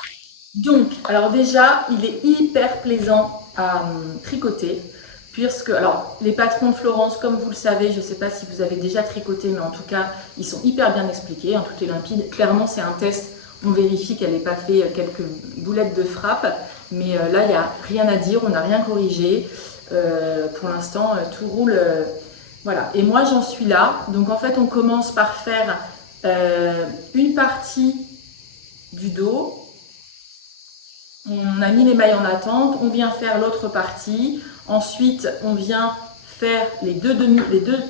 Donc, alors déjà, il est hyper plaisant à tricoter, puisque, alors, les patrons de Florence, comme vous le savez, je ne sais pas si vous avez déjà tricoté, mais en tout cas, ils sont hyper bien expliqués, hein, tout est limpide. Clairement, c'est un test, on vérifie qu'elle n'ait pas fait quelques boulettes de frappe, mais là, il n'y a rien à dire, on n'a rien corrigé. Pour l'instant, tout roule. Voilà, et moi, j'en suis là. Donc, en fait, on commence par faire une partie du dos. On a mis les mailles en attente, on vient faire l'autre partie. Ensuite, on vient faire les deux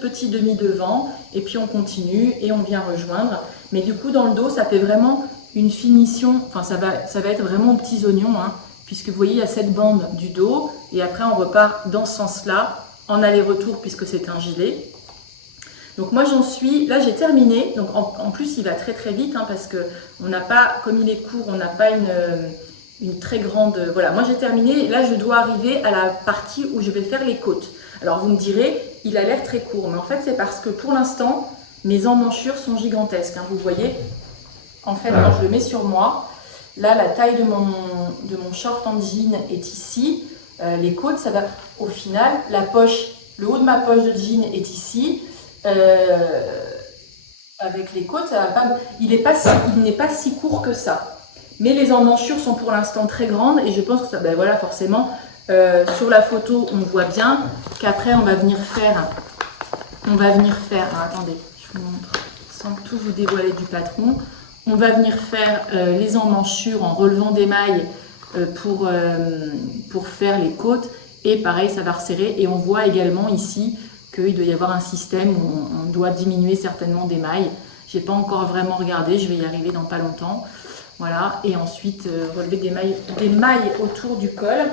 petits demi devant, et puis on continue et on vient rejoindre. Mais du coup, dans le dos, ça fait vraiment une finition, enfin ça va être vraiment aux petits oignons, hein, puisque vous voyez, il y a cette bande du dos, et après on repart dans ce sens-là, en aller-retour, puisque c'est un gilet. Donc moi j'en suis, là j'ai terminé, donc en plus il va très très vite, hein, parce que on n'a pas, comme il est court, on n'a pas une très grande, voilà, moi j'ai terminé, là je dois arriver à la partie où je vais faire les côtes. Alors vous me direz, il a l'air très court, mais en fait c'est parce que pour l'instant, mes emmanchures sont gigantesques, hein, vous voyez. En fait, quand je le mets sur moi, là la taille de mon short en jean est ici, les côtes, ça va, au final, la poche, le haut de ma poche de jean est ici, avec les côtes, ça va pas, il n'est pas si court que ça. Mais les emmanchures sont pour l'instant très grandes, et je pense que ça, ben voilà, forcément, sur la photo, on voit bien qu'après on va venir faire, attendez, je vous montre, sans tout vous dévoiler du patron, on va venir faire les emmanchures en relevant des mailles pour faire les côtes, et pareil, ça va resserrer, et on voit également ici qu'il doit y avoir un système où on doit diminuer certainement des mailles. J'ai pas encore vraiment regardé, je vais y arriver dans pas longtemps. Voilà, et ensuite relever des mailles autour du col.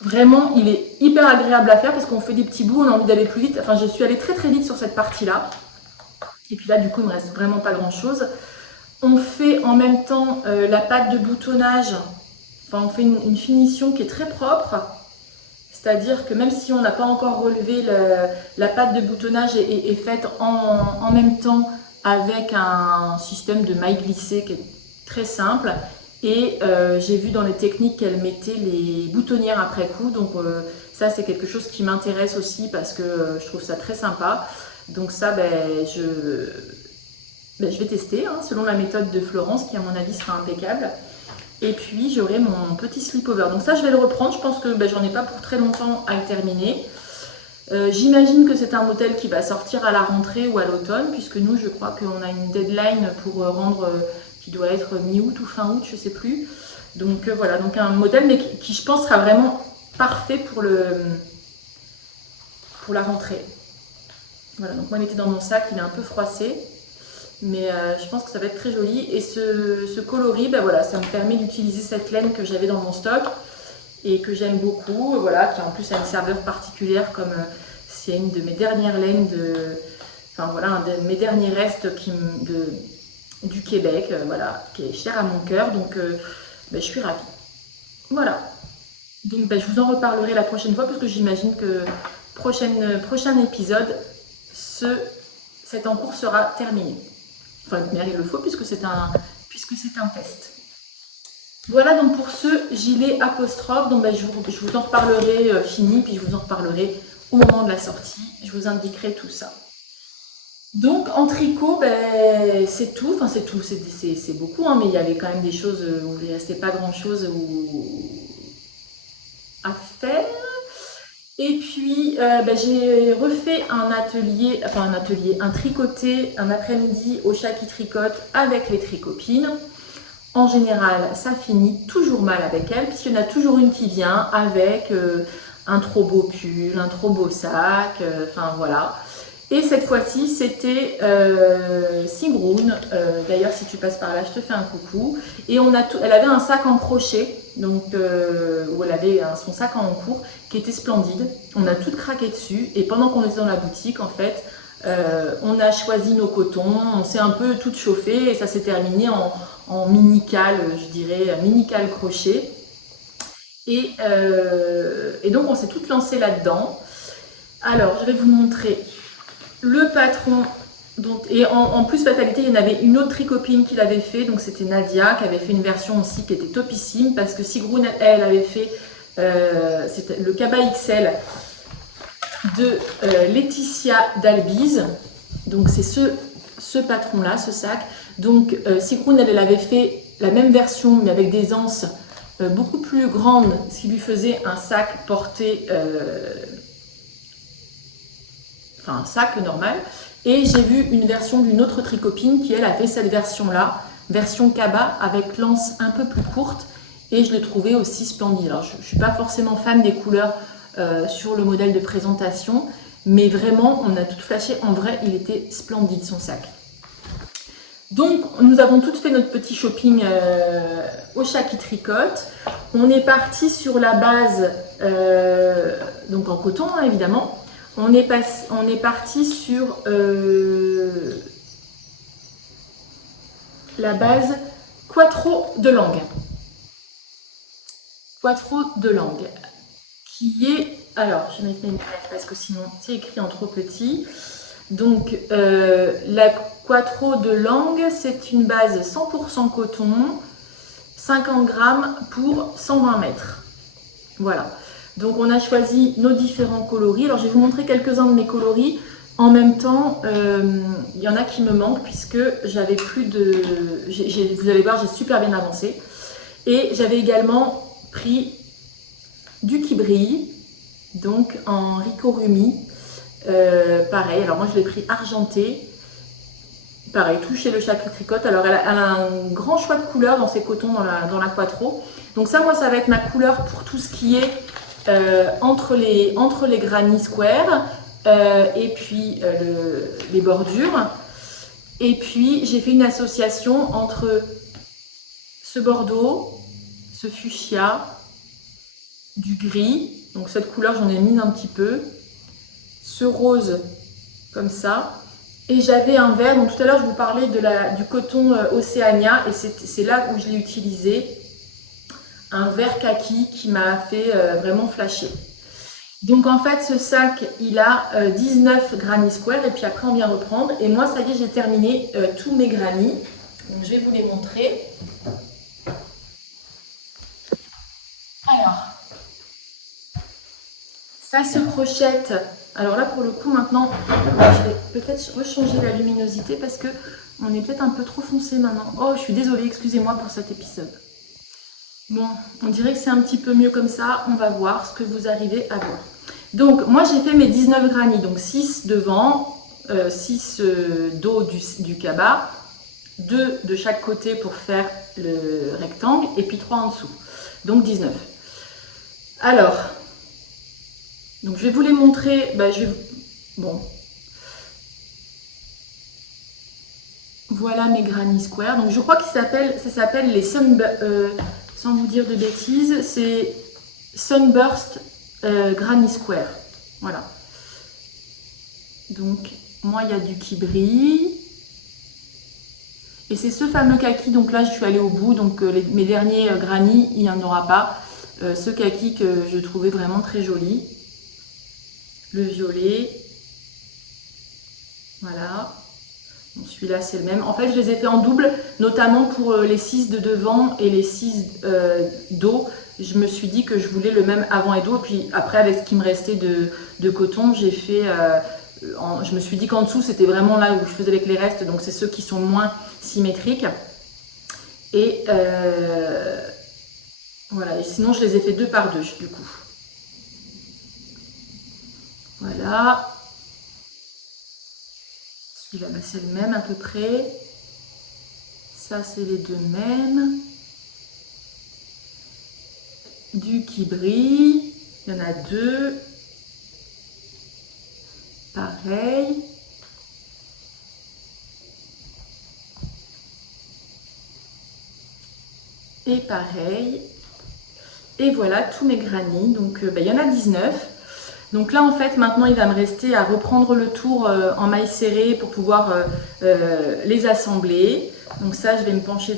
Vraiment, il est hyper agréable à faire parce qu'on fait des petits bouts, on a envie d'aller plus vite. Enfin, je suis allée très très vite sur cette partie-là. Et puis là, du coup, il me reste vraiment pas grand-chose. On fait en même temps la patte de boutonnage. Enfin, on fait une finition qui est très propre. C'est-à-dire que même si on n'a pas encore relevé la patte de boutonnage est faite en même temps avec un système de mailles glissées qui est très simple. Et j'ai vu dans les techniques qu'elle mettait les boutonnières après coup. Donc ça, c'est quelque chose qui m'intéresse aussi parce que je trouve ça très sympa. Donc ça, je vais tester hein, selon la méthode de Florence qui, à mon avis, sera impeccable. Et puis, j'aurai mon petit slipover. Donc ça, je vais le reprendre. Je pense que j'en ai pas pour très longtemps à le terminer. J'imagine que c'est un modèle qui va sortir à la rentrée ou à l'automne, puisque nous, je crois qu'on a une deadline pour rendre, qui doit être mi-août ou fin août, je sais plus. Donc voilà, donc un modèle mais qui, je pense, sera vraiment parfait pour la rentrée. Voilà, donc moi, il était dans mon sac, il est un peu froissé. Mais je pense que ça va être très joli. Et ce coloris, voilà, ça me permet d'utiliser cette laine que j'avais dans mon stock et que j'aime beaucoup, voilà, qui en plus a une saveur particulière, comme c'est une de mes dernières laines enfin voilà, un de mes derniers restes du Québec, voilà, qui est cher à mon cœur, donc je suis ravie. Voilà. Donc je vous en reparlerai la prochaine fois parce que j'imagine que prochain épisode, cet encours sera terminé. Enfin, mais il le faut puisque c'est un test. Voilà donc pour ce gilet apostrophe. Donc je vous en reparlerai fini, puis je vous en reparlerai au moment de la sortie. Je vous indiquerai tout ça. Donc en tricot, ben, c'est tout, enfin c'est tout, c'est beaucoup, hein, mais il y avait quand même des choses où il ne restait pas grand-chose à faire. Et puis ben, j'ai refait un tricoté un après-midi au chat qui tricote avec les tricopines. En général, ça finit toujours mal avec elle, puisqu'il y en a toujours une qui vient avec un trop beau pull, un trop beau sac, enfin voilà. Et cette fois-ci, c'était Sigrun. D'ailleurs, si tu passes par là, je te fais un coucou. Et elle avait un sac en crochet, donc où elle avait son sac en cours, qui était splendide. On a tout craqué dessus. Et pendant qu'on était dans la boutique, en fait, on a choisi nos cotons. On s'est un peu tout chauffé et ça s'est terminé en mini-cale, je dirais, mini-cale crochet. Et donc, on s'est toutes lancées là-dedans. Alors, je vais vous montrer le patron. Donc, et en plus, fatalité, il y en avait une autre tricopine qui l'avait fait. Donc, c'était Nadia qui avait fait une version aussi qui était topissime parce que Sigrun, elle avait fait c'était le Kaba XL de Laetitia d'Albise. Donc, c'est ce patron-là, ce sac. Donc, Sigrun, elle avait fait la même version, mais avec des anses beaucoup plus grandes, ce qui lui faisait un sac porté, enfin un sac normal. Et j'ai vu une version d'une autre tricopine qui, elle, a fait cette version-là, version Kaba, avec l'anse un peu plus courte. Et je l'ai trouvée aussi splendide. Alors, je ne suis pas forcément fan des couleurs sur le modèle de présentation, mais vraiment, on a tout flashé. En vrai, il était splendide, son sac. Donc, nous avons toutes fait notre petit shopping au chat qui tricote. On est parti sur la base, donc en coton, hein, évidemment. On est parti sur la base Quattro de langue. Quattro de langue, qui est... Alors, je vais mettre mes lunettes parce que sinon, c'est écrit en trop petit. Donc, la Quattro de langue, c'est une base 100% coton, 50 grammes pour 120 mètres. Voilà. Donc, on a choisi nos différents coloris. Alors, je vais vous montrer quelques-uns de mes coloris. En même temps, il y en a qui me manquent puisque j'avais plus de... vous allez voir, j'ai super bien avancé. Et j'avais également pris du qui brille, donc en Ricorumi. Pareil, alors moi je l'ai pris argenté. Pareil, tout chez le chat qui tricote. Alors elle a un grand choix de couleurs dans ses cotons dans la Quattro. Donc ça, moi, ça va être ma couleur pour tout ce qui est entre les granny square et puis les bordures. Et puis j'ai fait une association entre ce bordeaux, ce fuchsia, du gris. Donc cette couleur, j'en ai mis un petit peu. Ce rose, comme ça. Et j'avais un vert, donc tout à l'heure je vous parlais du coton Océania et c'est là où je l'ai utilisé, un vert kaki qui m'a fait vraiment flasher. Donc en fait ce sac il a 19 granny square et puis après on vient reprendre et moi ça y est j'ai terminé tous mes granny, donc je vais vous les montrer. Alors, ça se crochette. Alors là, pour le coup, maintenant, je vais peut-être rechanger la luminosité parce que on est peut-être un peu trop foncé maintenant. Oh, je suis désolée, excusez-moi pour cet épisode. Bon, on dirait que c'est un petit peu mieux comme ça. On va voir ce que vous arrivez à voir. Donc, moi, j'ai fait mes 19 granny. Donc, 6 devant, 6 dos du cabas, 2 de chaque côté pour faire le rectangle et puis 3 en dessous. Donc, 19. Alors... Donc je vais vous les montrer, bon. Voilà mes granny square. Donc je crois que ça s'appelle les sans vous dire de bêtises, c'est Sunburst Granny Square. Voilà. Donc moi il y a du qui brille. Et c'est ce fameux kaki, donc là je suis allée au bout, donc mes derniers granny, il n'y en aura pas. Ce kaki que je trouvais vraiment très joli. Le violet, voilà, bon, celui-là c'est le même. En fait je les ai fait en double, notamment pour les 6 de devant et les 6 dos. Je me suis dit que je voulais le même avant et dos, puis après avec ce qui me restait de coton, j'ai fait je me suis dit qu'en dessous, c'était vraiment là où je faisais avec les restes, donc c'est ceux qui sont moins symétriques. Et voilà, et sinon je les ai fait 2 par 2 du coup. Voilà. Celui-là, c'est le même à peu près. Ça, c'est les 2 mêmes. Du qui brille. Il y en a 2. Pareil. Et pareil. Et voilà tous mes granits. Donc il y en a 19. Donc là en fait maintenant il va me rester à reprendre le tour en maille serrée pour pouvoir les assembler. Donc ça je vais me pencher.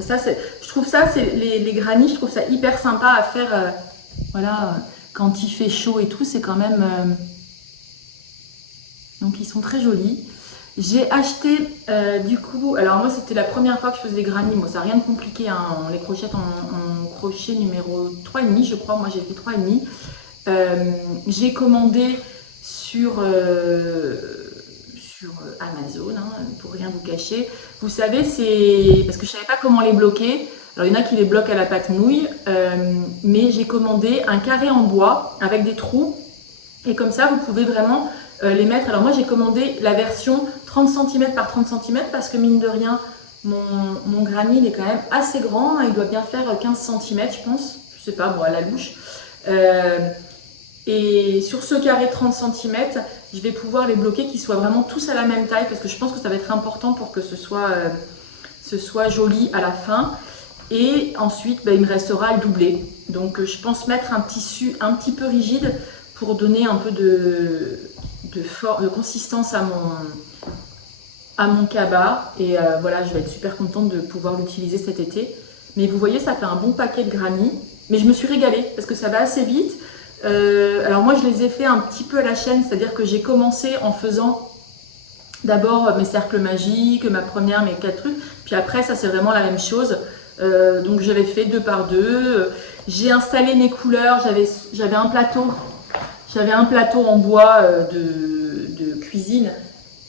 Ça, je trouve ça, les granits, je trouve ça hyper sympa à faire. Voilà, quand il fait chaud et tout, c'est quand même. Donc ils sont très jolis. J'ai acheté du coup, alors moi c'était la première fois que je faisais des granits, moi ça n'a rien de compliqué, hein, on les crochette en crochet numéro 3,5 je crois, moi j'ai fait 3,5. J'ai commandé sur Amazon, hein, pour rien vous cacher. Vous savez, c'est parce que je savais pas comment les bloquer. Alors il y en a qui les bloquent à la pâte nouille, mais j'ai commandé un carré en bois avec des trous et comme ça vous pouvez vraiment les mettre. Alors moi j'ai commandé la version 30 cm par 30 cm parce que mine de rien mon granit il est quand même assez grand, hein, il doit bien faire 15 cm je pense, je sais pas, bon à la louche. Et sur ce carré de 30 cm, je vais pouvoir les bloquer, qu'ils soient vraiment tous à la même taille, parce que je pense que ça va être important pour que ce soit joli à la fin. Et ensuite, il me restera à le doubler. Donc je pense mettre un tissu un petit peu rigide pour donner un peu de consistance à mon cabas. Et voilà, je vais être super contente de pouvoir l'utiliser cet été. Mais vous voyez, ça fait un bon paquet de granits. Mais je me suis régalée, parce que ça va assez vite. Alors moi je les ai fait un petit peu à la chaîne, c'est-à-dire que j'ai commencé en faisant d'abord mes cercles magiques, ma première, mes 4 trucs, puis après ça c'est vraiment la même chose. Donc je l'ai fait 2 par 2. J'ai installé mes couleurs, j'avais un plateau en bois de cuisine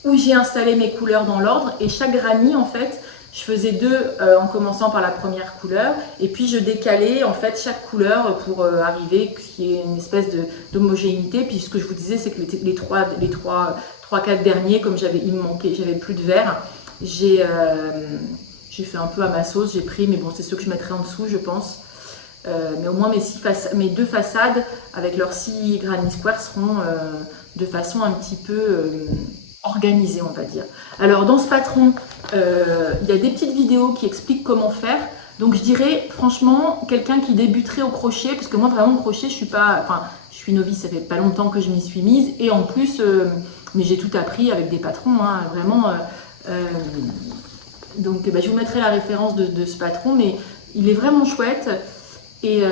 où j'ai installé mes couleurs dans l'ordre et chaque granit en fait je faisais 2 en commençant par la première couleur et puis je décalais en fait chaque couleur pour arriver qu'il y ait une espèce d'homogénéité. Puis ce que je vous disais c'est que les 3-4 derniers, comme il me manquait, j'avais plus de vert, j'ai fait un peu à ma sauce, j'ai pris, mais bon c'est ceux que je mettrai en dessous je pense. Mais au moins mes 2 façades avec leurs 6 granny squares seront de façon un petit peu organisée on va dire. Alors dans ce patron, il y a des petites vidéos qui expliquent comment faire. Donc je dirais franchement quelqu'un qui débuterait au crochet, parce que moi vraiment au crochet je suis novice, ça fait pas longtemps que je m'y suis mise et en plus mais j'ai tout appris avec des patrons, hein, vraiment. Donc je vous mettrai la référence de ce patron, mais il est vraiment chouette. Et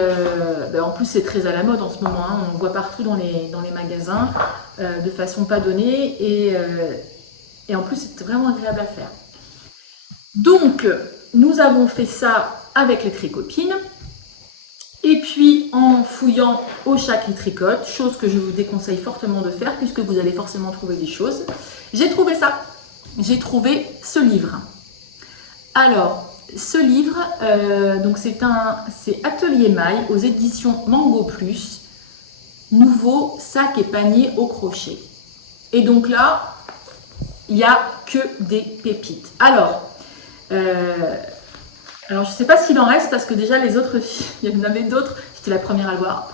en plus c'est très à la mode en ce moment, hein. On le voit partout dans les magasins de façon pas donnée et en plus c'est vraiment agréable à faire. Donc nous avons fait ça avec les tricopines et puis en fouillant au chat qui tricote, chose que je vous déconseille fortement de faire puisque vous allez forcément trouver des choses, j'ai trouvé ça, j'ai trouvé ce livre. Alors ce livre, donc c'est Atelier Maille aux éditions Mango Plus, nouveau sac et panier au crochet. Et donc là, il n'y a que des pépites. Alors je ne sais pas s'il en reste parce que déjà les autres, il y en avait d'autres. J'étais la première à le voir,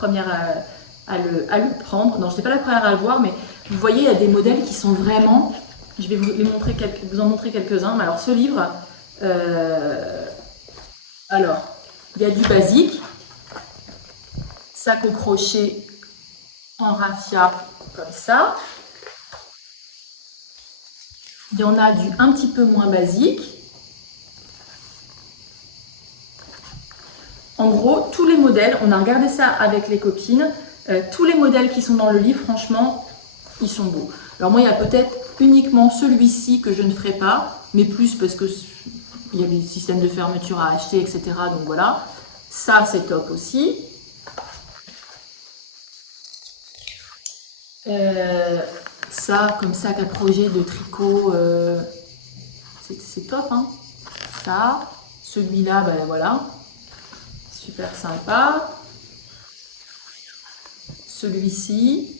à le prendre. Non, je n'étais pas la première à le voir, mais vous voyez, il y a des modèles qui sont vraiment. Je vais vous en montrer quelques-uns. Alors ce livre. Alors, il y a du basique, sac au crochet en raffia comme ça. Il y en a du un petit peu moins basique. En gros, tous les modèles, on a regardé ça avec les copines, tous les modèles qui sont dans le livre, franchement, ils sont beaux. Alors moi, il y a peut-être uniquement celui-ci que je ne ferai pas, mais plus parce que il y a des systèmes de fermeture à acheter, etc. Donc voilà, ça c'est top aussi. Ça, comme sac à projet de tricot, c'est top, hein. Ça, celui-là, ben voilà, super sympa. Celui-ci,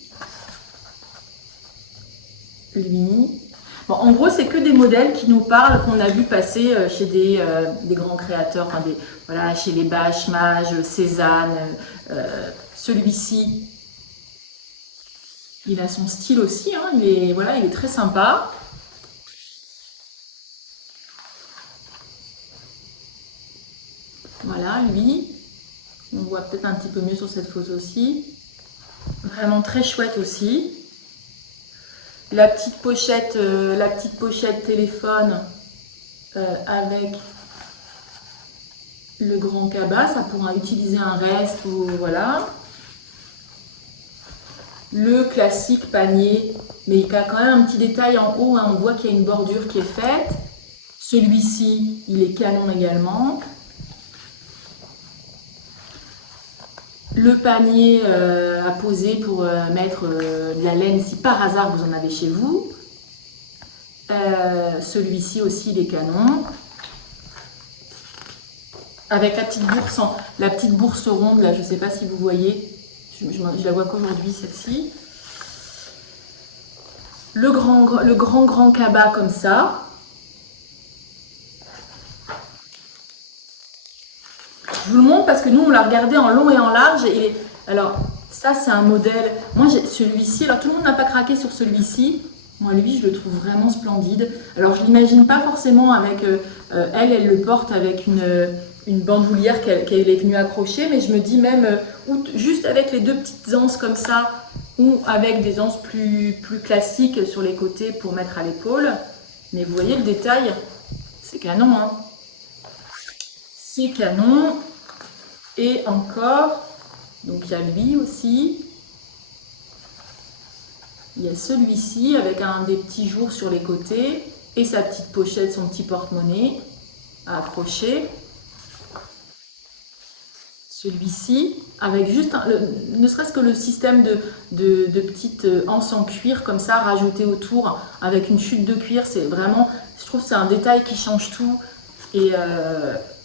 lui. Bon, en gros, c'est que des modèles qui nous parlent, qu'on a vu passer chez des grands créateurs, enfin voilà, chez les Bâches, Maje, Cézanne. Celui-ci, il a son style aussi, hein, voilà, il est très sympa. Voilà, lui, on voit peut-être un petit peu mieux sur cette photo aussi. Vraiment très chouette aussi. La petite pochette téléphone avec le grand cabas, ça pourra utiliser un reste ou voilà. Le classique panier, mais il a quand même un petit détail en haut, hein, on voit qu'il y a une bordure qui est faite. Celui-ci, il est canon également. Le panier à poser pour mettre de la laine si par hasard vous en avez chez vous. Celui-ci aussi, il est canon. Avec la petite bourse ronde, là, je ne sais pas si vous voyez. Je la vois qu'aujourd'hui, celle-ci. Le grand cabas comme ça. Je vous le montre parce que nous, on l'a regardé en long et en large. Alors, ça, c'est un modèle. Moi, j'ai celui-ci. Alors, tout le monde n'a pas craqué sur celui-ci. Moi, lui, je le trouve vraiment splendide. Alors, je ne l'imagine pas forcément avec... elle le porte avec une bandoulière qu'elle est venue accrocher. Mais je me dis même, juste avec les deux petites anses comme ça, ou avec des anses plus classiques sur les côtés pour mettre à l'épaule. Mais vous voyez le détail, c'est canon, hein. C'est canon. Et encore, donc il y a lui aussi. Il y a celui-ci avec des petits jours sur les côtés et sa petite pochette, son petit porte-monnaie à accrocher. Celui-ci avec juste, ne serait-ce que le système de petites anses en cuir comme ça rajouté autour avec une chute de cuir. C'est vraiment, je trouve que c'est un détail qui change tout. Et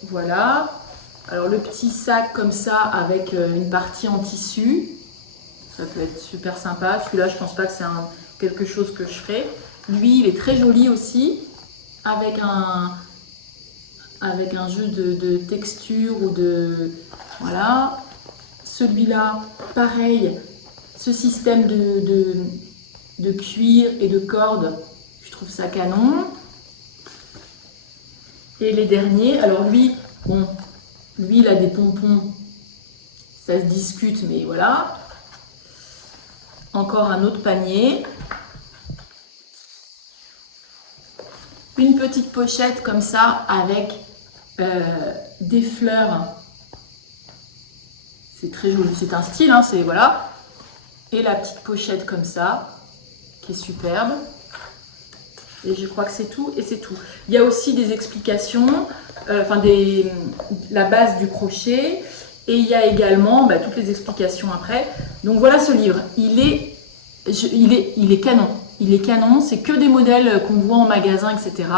voilà. Alors le petit sac comme ça avec une partie en tissu, ça peut être super sympa. Celui-là, je pense pas que c'est quelque chose que je ferai. Lui, il est très joli aussi, avec un jeu de texture ou de... Voilà. Celui-là, pareil, ce système de cuir et de corde, je trouve ça canon. Et les derniers, alors lui, bon... Lui, il a des pompons, ça se discute, mais voilà. Encore un autre panier. Une petite pochette comme ça avec des fleurs. C'est très joli, c'est un style, hein, c'est voilà. Et la petite pochette comme ça, qui est superbe. Et je crois que c'est tout, et c'est tout. Il y a aussi des explications, la base du crochet, et il y a également toutes les explications après. Donc voilà ce livre, il est canon. Il est canon, c'est que des modèles qu'on voit en magasin, etc.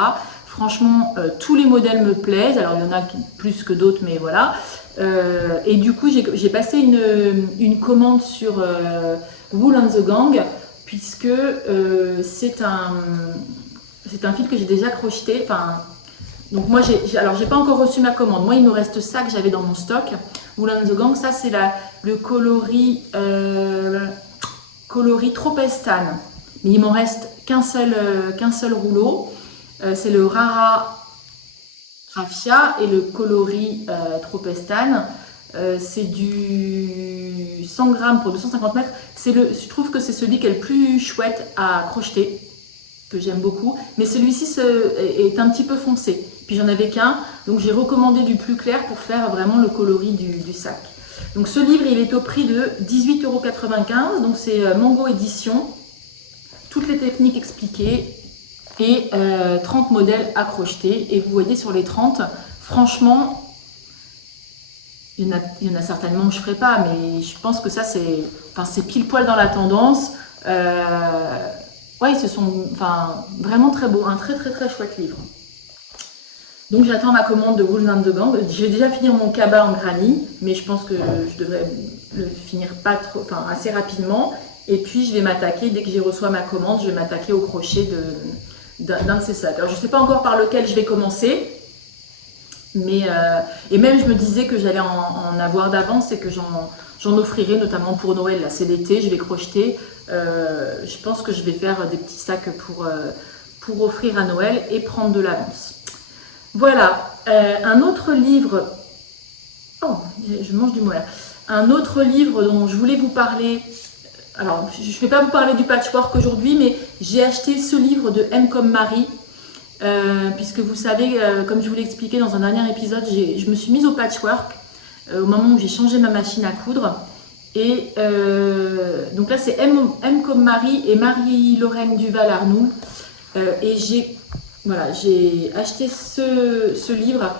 Franchement, tous les modèles me plaisent. Alors il y en a plus que d'autres, mais voilà. Et du coup, j'ai passé une commande sur Wool and the Gang, puisque c'est un fil que j'ai déjà crocheté. Donc moi, j'ai pas encore reçu ma commande. Moi, il me reste ça que j'avais dans mon stock. Wool and the Gang, ça c'est le coloris Tropestan. Mais il m'en reste qu'un seul rouleau. C'est le Rara Raffia et le coloris Tropestan. C'est du 100 grammes pour 250 mètres. Je trouve que c'est celui qui est le plus chouette à crocheter, que j'aime beaucoup. Mais celui-ci est un petit peu foncé. Puis j'en avais qu'un, donc j'ai recommandé du plus clair pour faire vraiment le coloris du sac. Donc ce livre, il est au prix de 18,95 €. Donc c'est Mango Édition. Toutes les techniques expliquées et 30 modèles à crocheter. Et vous voyez sur les 30, franchement, il y en a certainement que je ne ferai pas, mais je pense que ça, c'est pile poil dans la tendance. ouais, ils se sont, enfin, vraiment très beaux, un très très très chouette livre. Donc j'attends ma commande de Wolves and the Gang. Je vais déjà finir mon cabas en granit, mais je pense que je devrais le finir pas trop, enfin assez rapidement. Et puis je vais m'attaquer, dès que j'ai reçois ma commande, je vais m'attaquer au crochet d'un de ces sacs. Alors je ne sais pas encore par lequel je vais commencer, mais et même je me disais que j'allais en avoir d'avance et que j'en offrirai notamment pour Noël. Là c'est l'été, je vais crocheter. Je pense que je vais faire des petits sacs pour offrir à Noël et prendre de l'avance. Voilà, un autre livre, oh, je mange du moelle. Un autre livre dont je voulais vous parler, alors je ne vais pas vous parler du patchwork aujourd'hui, mais j'ai acheté ce livre de M comme Marie, puisque vous savez, comme je vous l'ai expliqué dans un dernier épisode, je me suis mise au patchwork au moment où j'ai changé ma machine à coudre. Et donc là c'est M comme Marie et Marie-Lorraine Duval-Arnoux. Et voilà, j'ai acheté ce livre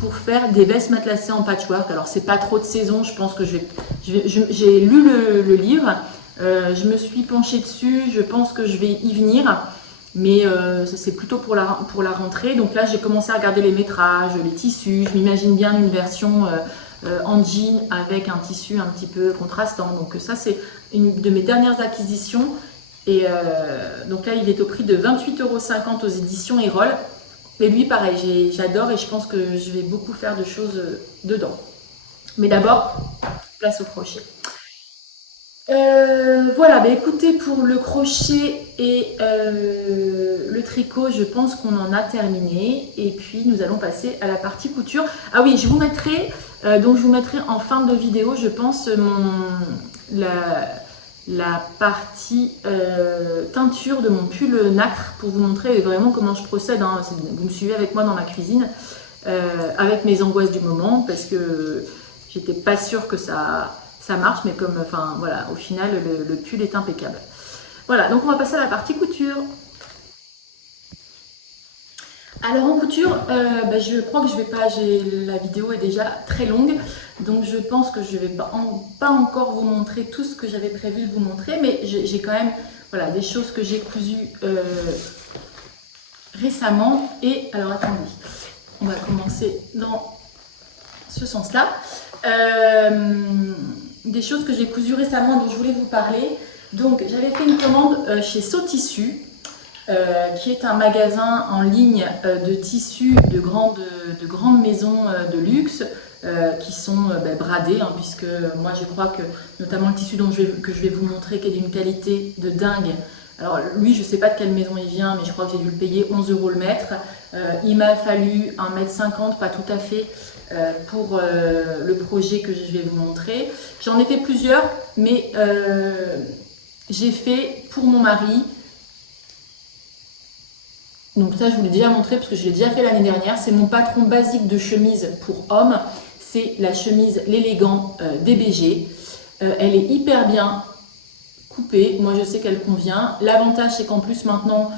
pour faire des vestes matelassées en patchwork. Alors c'est pas trop de saison, je pense que j'ai lu le livre, je me suis penchée dessus, je pense que je vais y venir, mais c'est plutôt pour la rentrée. Donc là j'ai commencé à regarder les métrages, les tissus, je m'imagine bien une version en jean avec un tissu un petit peu contrastant. Donc ça c'est une de mes dernières acquisitions. Et donc là, il est au prix de 28,50 € aux éditions Erol. Et lui, pareil, j'adore et je pense que je vais beaucoup faire de choses dedans. Mais d'abord, place au crochet. Voilà, bah écoutez, pour le crochet et le tricot, je pense qu'on en a terminé. Et puis, nous allons passer à la partie couture. Ah oui, je vous mettrai en fin de vidéo, je pense, la partie teinture de mon pull nacre pour vous montrer vraiment comment je procède. Hein. Vous me suivez avec moi dans ma cuisine avec mes angoisses du moment parce que j'étais pas sûre que ça marche, mais comme, enfin voilà, au final le pull est impeccable. Voilà, donc on va passer à la partie couture. Alors en couture, je crois que je vais pas, la vidéo est déjà très longue, donc je pense que je vais pas encore vous montrer tout ce que j'avais prévu de vous montrer, mais j'ai quand même voilà, des choses que j'ai cousues récemment. Et alors attendez, on va commencer dans ce sens-là. Des choses que j'ai cousues récemment dont je voulais vous parler. Donc j'avais fait une commande chez Saut Tissu. Qui est un magasin en ligne de tissus de grandes maisons de luxe qui sont bradés, hein, puisque moi je crois que notamment le tissu que je vais vous montrer qui est d'une qualité de dingue. Alors lui je ne sais pas de quelle maison il vient, mais je crois que j'ai dû le payer 11 € le mètre. Il m'a fallu 1,50 m, pas tout à fait, pour le projet que je vais vous montrer. J'en ai fait plusieurs, mais j'ai fait pour mon mari. Donc ça, je vous l'ai déjà montré parce que je l'ai déjà fait l'année dernière. C'est mon patron basique de chemise pour hommes. C'est la chemise l'élégant DBG. Elle est hyper bien coupée. Moi, je sais qu'elle convient. L'avantage, c'est qu'en plus, maintenant,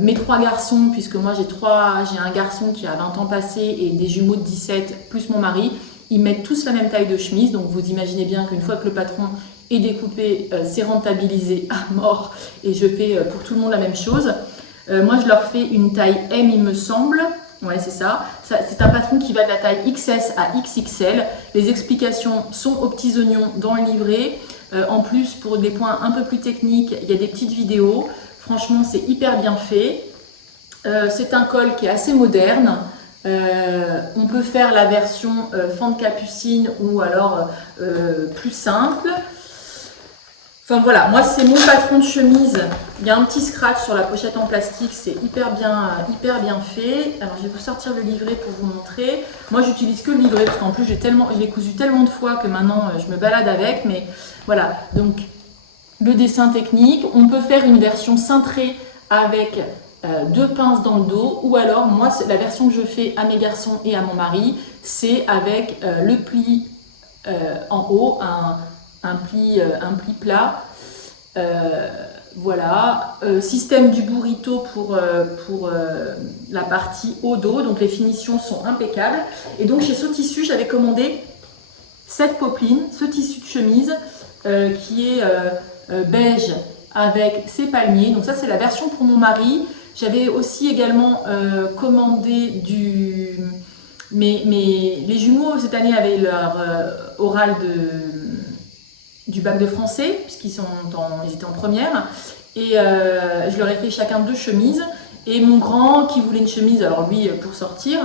mes 3 garçons, puisque moi, j'ai un garçon qui a 20 ans passés et des jumeaux de 17, plus mon mari, ils mettent tous la même taille de chemise. Donc, vous imaginez bien qu'une fois que le patron est découpé, c'est rentabilisé à mort. Et je fais pour tout le monde la même chose. Moi, je leur fais une taille M, il me semble. Ouais, c'est ça. C'est un patron qui va de la taille XS à XXL. Les explications sont aux petits oignons dans le livret. En plus, pour des points un peu plus techniques, il y a des petites vidéos. Franchement, c'est hyper bien fait. C'est un col qui est assez moderne. On peut faire la version fente capucine ou alors plus simple. Enfin voilà, moi c'est mon patron de chemise. Il y a un petit scratch sur la pochette en plastique, c'est hyper bien fait. Alors je vais vous sortir le livret pour vous montrer. Moi j'utilise que le livret parce qu'en plus je l'ai cousu tellement de fois que maintenant je me balade avec. Mais voilà, donc le dessin technique. On peut faire une version cintrée avec 2 pinces dans le dos. Ou alors moi la version que je fais à mes garçons et à mon mari, c'est avec le pli en haut, un pli plat, voilà, système du burrito pour la partie haut dos, donc les finitions sont impeccables. Et donc chez Saut Tissu, j'avais commandé cette popeline, ce tissu de chemise qui est beige avec ces palmiers. Donc ça c'est la version pour mon mari. J'avais aussi également commandé du... Mais les jumeaux cette année avaient leur oral du bac de français, puisqu'ils ils étaient en première. Et je leur ai fait chacun 2 chemises. Et mon grand qui voulait une chemise, alors lui pour sortir,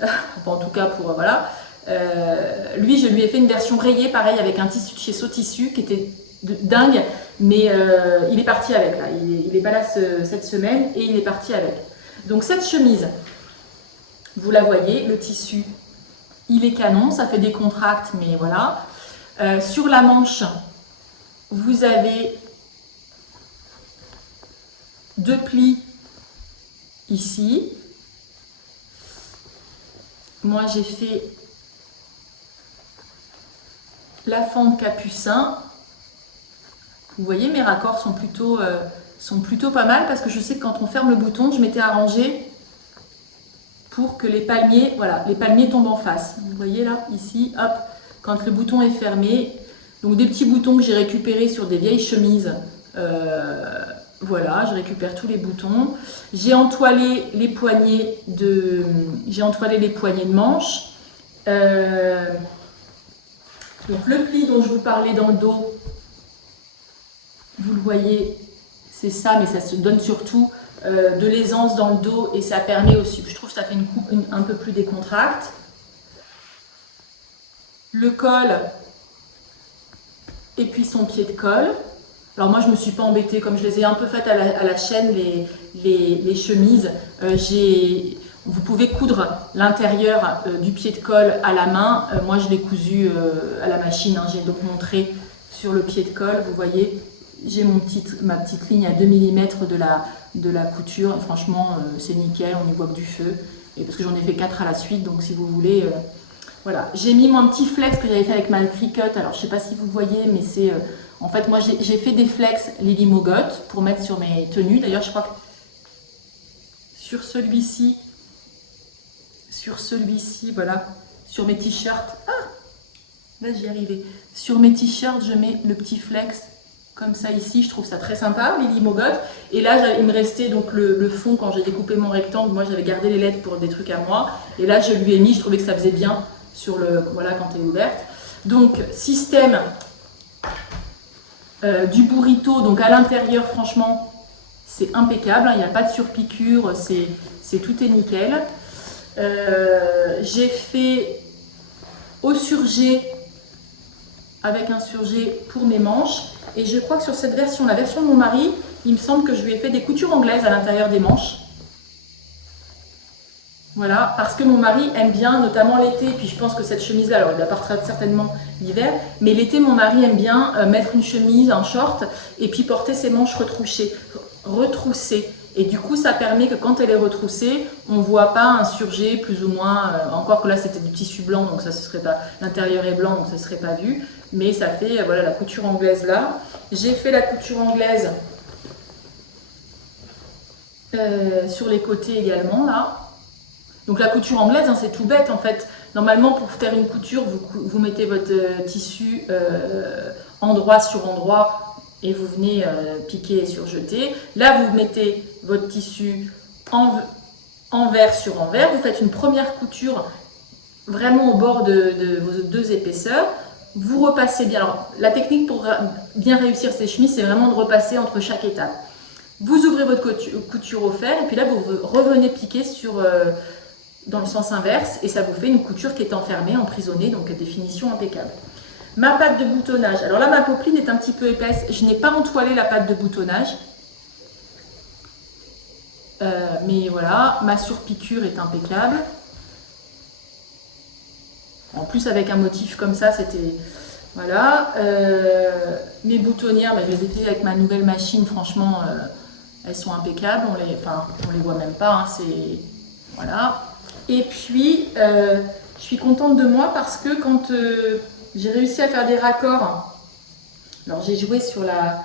enfin en tout cas pour voilà, lui je lui ai fait une version rayée pareil avec un tissu de chez Sotissu qui était dingue, mais il est parti avec là, il est pas là cette semaine et il est parti avec. Donc cette chemise, vous la voyez, le tissu il est canon, ça fait des contracts mais voilà. Sur la manche, vous avez 2 plis ici. Moi j'ai fait la fente capucin. Vous voyez mes raccords sont plutôt pas mal parce que je sais que quand on ferme le bouton, je m'étais arrangé pour que les palmiers, voilà, les palmiers tombent en face. Vous voyez là, ici, hop, quand le bouton est fermé, donc des petits boutons que j'ai récupérés sur des vieilles chemises. Voilà, je récupère tous les boutons. J'ai entoilé les poignées de manche. Donc le pli dont je vous parlais dans le dos, vous le voyez, c'est ça, mais ça se donne surtout de l'aisance dans le dos et ça permet aussi, je trouve que ça fait une coupe un peu plus décontracte. Le col et puis son pied de colle. Alors moi je ne me suis pas embêtée, comme je les ai un peu faites à la chaîne, les chemises, vous pouvez coudre l'intérieur du pied de colle à la main. Moi je l'ai cousu à la machine, hein. J'ai donc montré sur le pied de colle, vous voyez, j'ai ma petite ligne à 2 mm de la couture. Franchement c'est nickel, on n'y voit que du feu. Et parce que j'en ai fait 4 à la suite, donc si vous voulez... voilà, j'ai mis mon petit flex que j'avais fait avec ma Cricut. Alors je ne sais pas si vous voyez, mais c'est... en fait, moi, j'ai fait des flex Lily Mogot pour mettre sur mes tenues. D'ailleurs, je crois que sur celui-ci, voilà, sur mes t-shirts. Ah, là, j'y arrivais. Sur mes t-shirts, je mets le petit flex comme ça ici. Je trouve ça très sympa, Lily Mogot. Et là, il me restait donc le fond quand j'ai découpé mon rectangle. Moi, j'avais gardé les lettres pour des trucs à moi. Et là, je lui ai mis, je trouvais que ça faisait bien sur voilà, quand elle est ouverte. Donc, système... du burrito, donc à l'intérieur franchement c'est impeccable, hein, il n'y a pas de surpiqûre, tout est nickel. J'ai fait au surjet avec un surjet pour mes manches et je crois que sur cette version, la version de mon mari, il me semble que je lui ai fait des coutures anglaises à l'intérieur des manches. Voilà, parce que mon mari aime bien, notamment l'été, puis je pense que cette chemise-là, alors il la portera certainement l'hiver, mais l'été, mon mari aime bien mettre une chemise, un short, et puis porter ses manches retroussées. Et du coup, ça permet que quand elle est retroussée, on ne voit pas un surjet plus ou moins, encore que là c'était du tissu blanc, donc ça se serait pas, l'intérieur est blanc, donc ça ne serait pas vu, mais ça fait, voilà, la couture anglaise là. J'ai fait la couture anglaise sur les côtés également, là. Donc la couture anglaise, hein, c'est tout bête en fait. Normalement, pour faire une couture, vous mettez votre tissu endroit sur endroit et vous venez piquer et surjeter. Là, vous mettez votre tissu envers sur envers. Vous faites une première couture vraiment au bord de vos 2 épaisseurs. Vous repassez bien. Alors, la technique pour bien réussir ces chemises, c'est vraiment de repasser entre chaque étape. Vous ouvrez votre couture au fer et puis là, vous revenez piquer dans le sens inverse et ça vous fait une couture qui est enfermée, emprisonnée, donc définition impeccable. Ma patte de boutonnage, alors là ma popeline est un petit peu épaisse, je n'ai pas entoilé la patte de boutonnage, mais voilà, ma surpiqûre est impeccable. En plus avec un motif comme ça, c'était... Voilà, mes boutonnières, je les ai fait avec ma nouvelle machine, franchement, elles sont impeccables, on les voit même pas, hein, c'est... Voilà. Et puis, je suis contente de moi parce que quand j'ai réussi à faire des raccords, alors j'ai joué sur la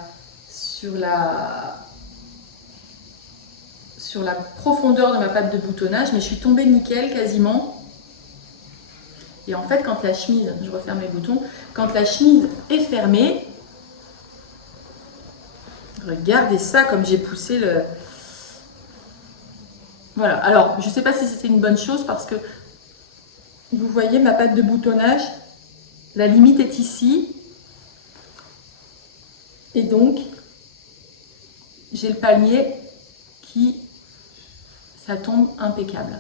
profondeur de ma patte de boutonnage, mais je suis tombée nickel quasiment. Et en fait, quand la chemise, je referme mes boutons, quand la chemise est fermée, Regardez ça comme j'ai poussé le... Voilà, alors je ne sais pas si c'était une bonne chose parce que vous voyez ma patte de boutonnage, la limite est ici. Et donc, j'ai le palmier qui, ça tombe impeccable.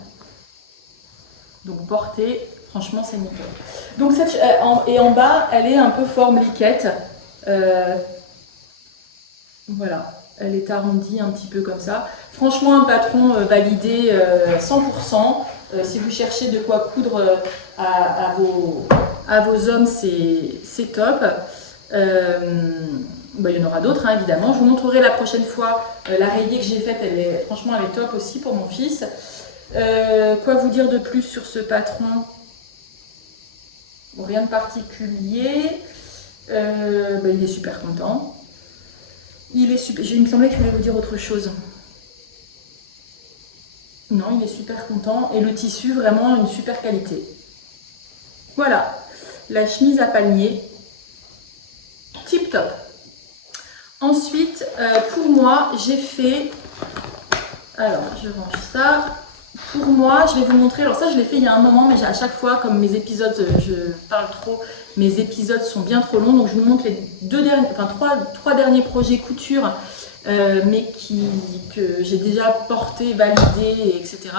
Donc portée, franchement c'est nickel. Donc et en bas, elle est un peu forme liquette. Voilà, elle est arrondie un petit peu comme ça. Franchement, un patron validé 100%. Si vous cherchez de quoi coudre à vos hommes, c'est top. Il y en aura d'autres, hein, évidemment. Je vous montrerai la prochaine fois la rayée que j'ai faite. Franchement, elle est top aussi pour mon fils. Quoi vous dire de plus sur ce patron? Bon, rien de particulier. Il est super content. Il est super. Il me semblait que je voulais vous dire autre chose. Non, il est super content. Et le tissu, vraiment une super qualité. Voilà, la chemise à palmier. Tip top. Ensuite, pour moi, j'ai fait... Alors, je range ça. Pour moi, je vais vous montrer... Alors ça, je l'ai fait il y a un moment, mais à chaque fois, comme mes épisodes, je parle trop, mes épisodes sont bien trop longs. Donc, je vous montre les trois derniers projets couture, mais que j'ai déjà porté, validé, etc.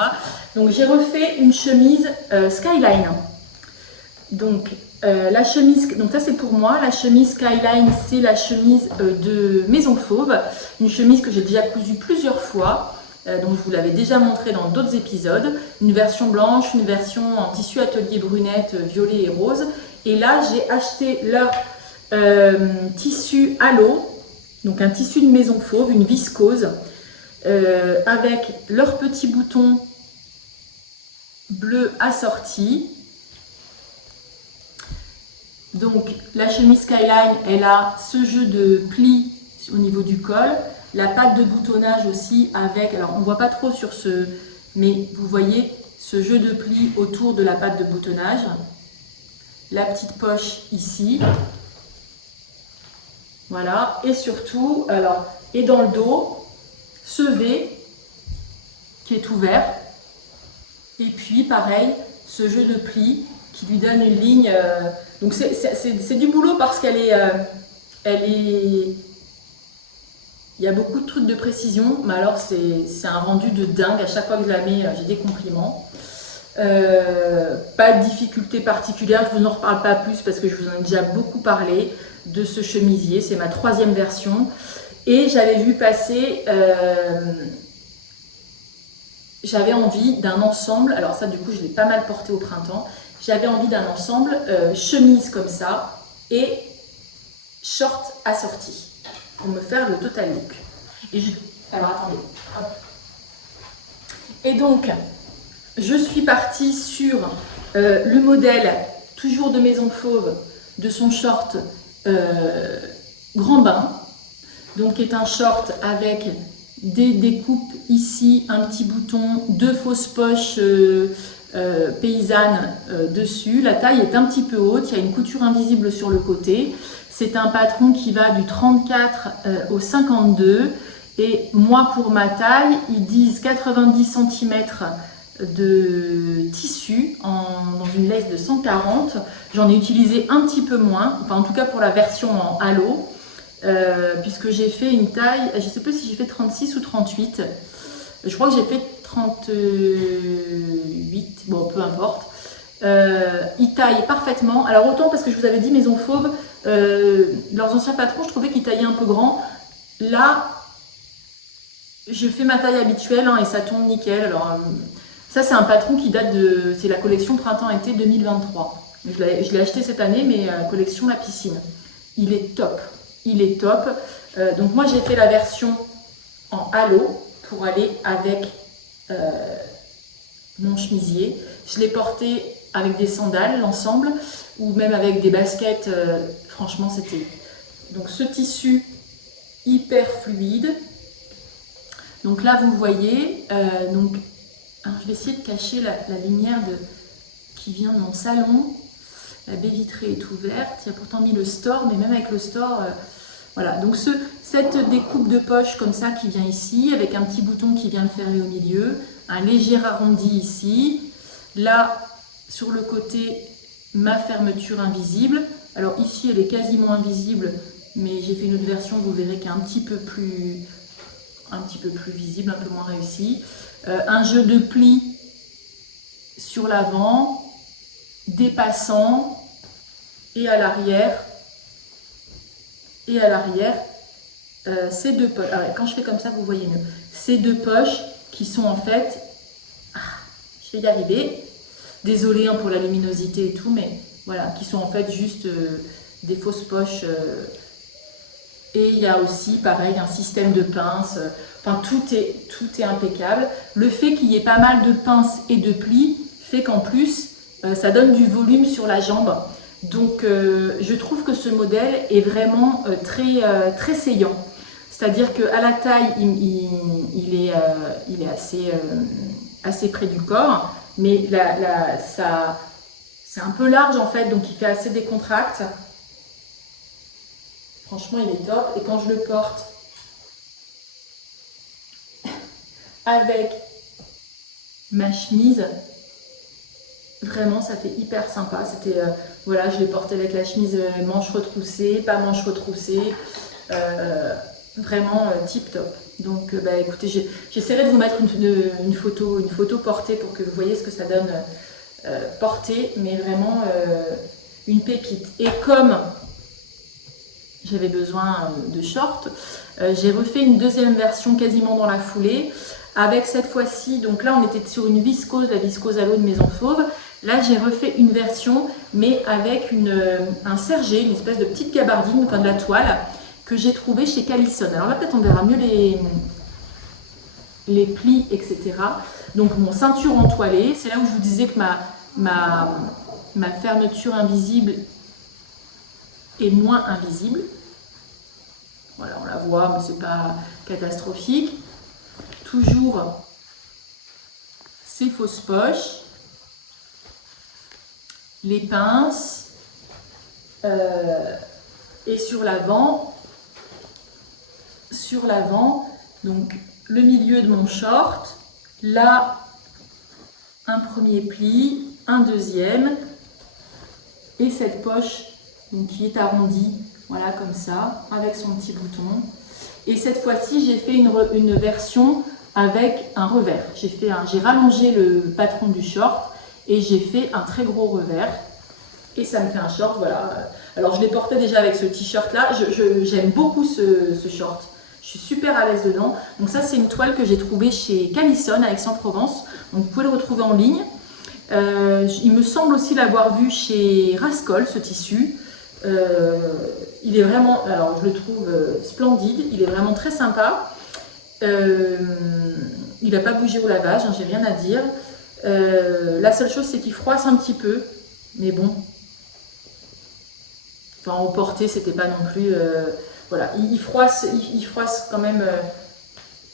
Donc, j'ai refait une chemise Skyline. Donc, la chemise, donc ça c'est pour moi, la chemise Skyline, c'est la chemise de Maison Fauve, une chemise que j'ai déjà cousue plusieurs fois, donc je vous l'avais déjà montré dans d'autres épisodes, une version blanche, une version en tissu atelier brunette, violet et rose, et là j'ai acheté leur tissu halo, donc un tissu de Maison Fauve, une viscose, avec leurs petits boutons bleus assortis. Donc la chemise Skyline, elle a ce jeu de plis au niveau du col, la patte de boutonnage aussi avec, alors on ne voit pas trop sur ce, mais vous voyez ce jeu de plis autour de la patte de boutonnage, la petite poche ici, voilà, et surtout, alors, et dans le dos, ce V qui est ouvert, et puis pareil, ce jeu de plis qui lui donne une ligne. Donc c'est du boulot parce qu'elle est, il y a beaucoup de trucs de précision, mais alors c'est un rendu de dingue. À chaque fois que je la mets, j'ai des compliments. Pas de difficulté particulière, je vous en reparle pas plus parce que je vous en ai déjà beaucoup parlé de ce chemisier. C'est ma 3e version et j'avais vu passer. J'avais envie d'un ensemble, alors ça du coup je l'ai pas mal porté au printemps, j'avais envie d'un ensemble chemise comme ça et short assorti pour me faire le total look. Alors attendez. Hop. Et donc je suis partie sur le modèle toujours de Maison Fauve de son short grand bain, donc qui est un short avec des découpes ici, un petit bouton, 2 fausses poches paysannes dessus. La taille est un petit peu haute, il y a une couture invisible sur le côté. C'est un patron qui va du 34 au 52 et moi pour ma taille, ils disent 90 cm de tissu dans une laisse de 140. J'en ai utilisé un petit peu moins, enfin en tout cas pour la version en halo. Puisque j'ai fait une taille, je ne sais plus si j'ai fait 36 ou 38, je crois que j'ai fait 38, bon peu importe. Ils taillent parfaitement, alors autant parce que je vous avais dit Maison Fauve, leurs anciens patrons je trouvais qu'ils taillaient un peu grand, là je fais ma taille habituelle hein, et ça tombe nickel. Alors ça c'est un patron qui date de, c'est la collection printemps-été 2023, je l'ai acheté cette année mais collection la piscine, il est top. Il est top. Donc moi j'ai fait la version en halo pour aller avec mon chemisier. Je l'ai porté avec des sandales, l'ensemble, ou même avec des baskets. Franchement c'était... Donc ce tissu hyper fluide. Donc là vous voyez, alors, je vais essayer de cacher la lumière qui vient de mon salon. La baie vitrée est ouverte. Il y a pourtant mis le store, mais même avec le store... Voilà, donc cette découpe de poche comme ça qui vient ici, avec un petit bouton qui vient le fermer au milieu, un léger arrondi ici. Là, sur le côté, ma fermeture invisible. Alors ici, elle est quasiment invisible, mais j'ai fait une autre version, vous verrez, qui est un petit peu plus visible, un peu moins réussi. Un jeu de plis sur l'avant, dépassant, et à l'arrière. Et à l'arrière, ces deux poches. Alors, quand je fais comme ça, vous voyez mieux. Ces deux poches qui sont en fait... je vais y arriver. Désolée hein, pour la luminosité et tout, mais voilà, qui sont en fait juste des fausses poches. Et il y a aussi, pareil, un système de pinces. Enfin, tout est impeccable. Le fait qu'il y ait pas mal de pinces et de plis fait qu'en plus, ça donne du volume sur la jambe. Donc, je trouve que ce modèle est vraiment très saillant. C'est-à-dire qu'à la taille, il est assez près du corps, mais c'est un peu large en fait, donc il fait assez décontracte. Franchement, il est top. Et quand je le porte avec ma chemise, vraiment, ça fait hyper sympa. C'était, voilà, je l'ai porté avec la chemise manche retroussée, pas manche retroussée. Vraiment tip top. Donc, écoutez, j'essaierai de vous mettre une photo portée pour que vous voyez ce que ça donne portée, mais vraiment une pépite. Et comme j'avais besoin de shorts, j'ai refait une deuxième version quasiment dans la foulée, avec cette fois-ci, donc là on était sur une viscose, la viscose à l'eau de Maison Fauve. Là j'ai refait une version, mais avec un sergé, une espèce de petite gabardine, enfin de la toile, que j'ai trouvé chez Callison. Alors là peut-être on verra mieux les plis, etc. Donc mon ceinture entoilée, c'est là où je vous disais que ma fermeture invisible est moins invisible. Voilà, on la voit, mais c'est pas catastrophique. Toujours ces fausses poches, les pinces, et sur l'avant, donc le milieu de mon short, là un premier pli, un deuxième, et cette poche donc, qui est arrondie, voilà comme ça, avec son petit bouton. Et cette fois-ci, j'ai fait une version avec un revers. J'ai rallongé le patron du short et j'ai fait un très gros revers. Et ça me fait un short, voilà. Alors je l'ai porté déjà avec ce t-shirt là. J'aime beaucoup ce short. Je suis super à l'aise dedans. Donc ça, c'est une toile que j'ai trouvée chez Callison à Aix-en-Provence. Donc vous pouvez le retrouver en ligne. Il me semble aussi l'avoir vu chez Rascol, ce tissu. Il est vraiment, alors je le trouve splendide, il est vraiment très sympa. Il n'a pas bougé au lavage, hein, j'ai rien à dire. La seule chose, c'est qu'il froisse un petit peu, mais bon, enfin au porté, c'était pas non plus. Voilà, il froisse quand même.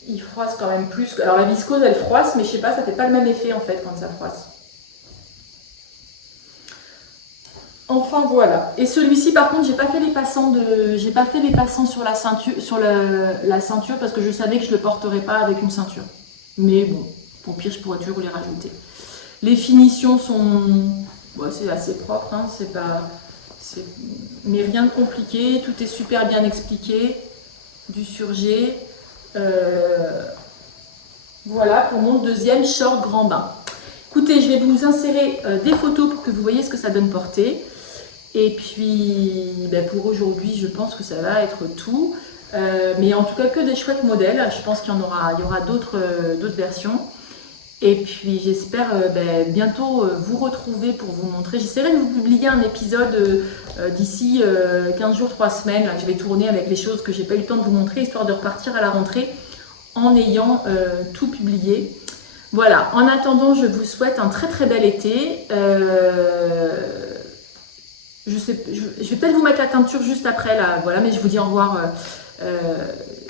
Il froisse quand même plus. Alors la viscose, elle froisse, mais je sais pas, ça fait pas le même effet en fait quand ça froisse. Enfin voilà. Et celui-ci par contre, j'ai pas fait les passants sur la ceinture, parce que je savais que je le porterais pas avec une ceinture. Mais bon, au pire je pourrais toujours les rajouter. Les finitions sont, c'est assez propre, hein, mais rien de compliqué. Tout est super bien expliqué, du surjet. Voilà pour mon deuxième short grand bain. Écoutez, je vais vous insérer des photos pour que vous voyez ce que ça donne portée. Et puis, pour aujourd'hui, je pense que ça va être tout. Mais en tout cas, que des chouettes modèles. Je pense qu'il y aura d'autres versions. Et puis, j'espère bientôt vous retrouver pour vous montrer. J'essaierai de vous publier un épisode d'ici 15 jours, 3 semaines. Là, que je vais tourner avec les choses que j'ai pas eu le temps de vous montrer, histoire de repartir à la rentrée en ayant tout publié. Voilà, en attendant, je vous souhaite un très très bel été. Je vais peut-être vous mettre la teinture juste après, là, voilà, mais je vous dis au revoir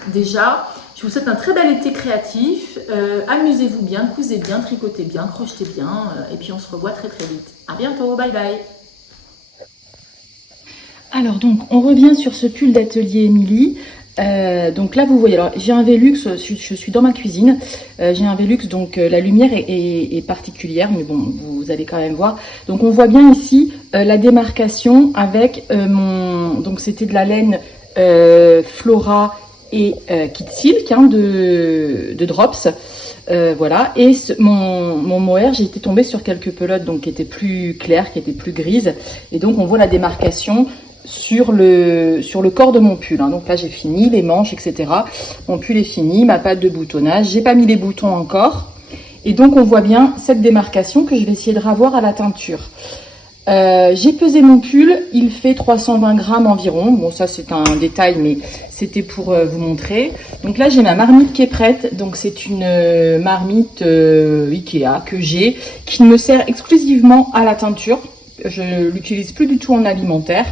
déjà. Je vous souhaite un très bel été créatif. Amusez-vous bien, cousez bien, tricotez bien, crochetez bien. Et puis on se revoit très très vite. À bientôt, bye bye. Alors donc, on revient sur ce pull d'atelier Émilie. Donc là, vous voyez, alors j'ai un Velux, je suis dans ma cuisine, j'ai un Velux, donc la lumière est particulière, mais bon, vous allez quand même voir. Donc on voit bien ici la démarcation avec donc c'était de la laine Flora et Kid Silk hein, de Drops. Voilà, et mon mohair, j'ai été tombée sur quelques pelotes donc qui étaient plus claires, qui étaient plus grises, et donc on voit la démarcation sur le corps de mon pull hein. Donc là j'ai fini les manches, etc. Mon pull est fini, ma patte de boutonnage, j'ai pas mis les boutons encore, et donc on voit bien cette démarcation que je vais essayer de ravoir à la teinture. J'ai pesé mon pull, il fait 320 grammes environ. Bon, ça c'est un détail, mais c'était pour vous montrer. Donc là j'ai ma marmite qui est prête. Donc c'est une marmite Ikea que j'ai, qui me sert exclusivement à la teinture. Je l'utilise plus du tout en alimentaire.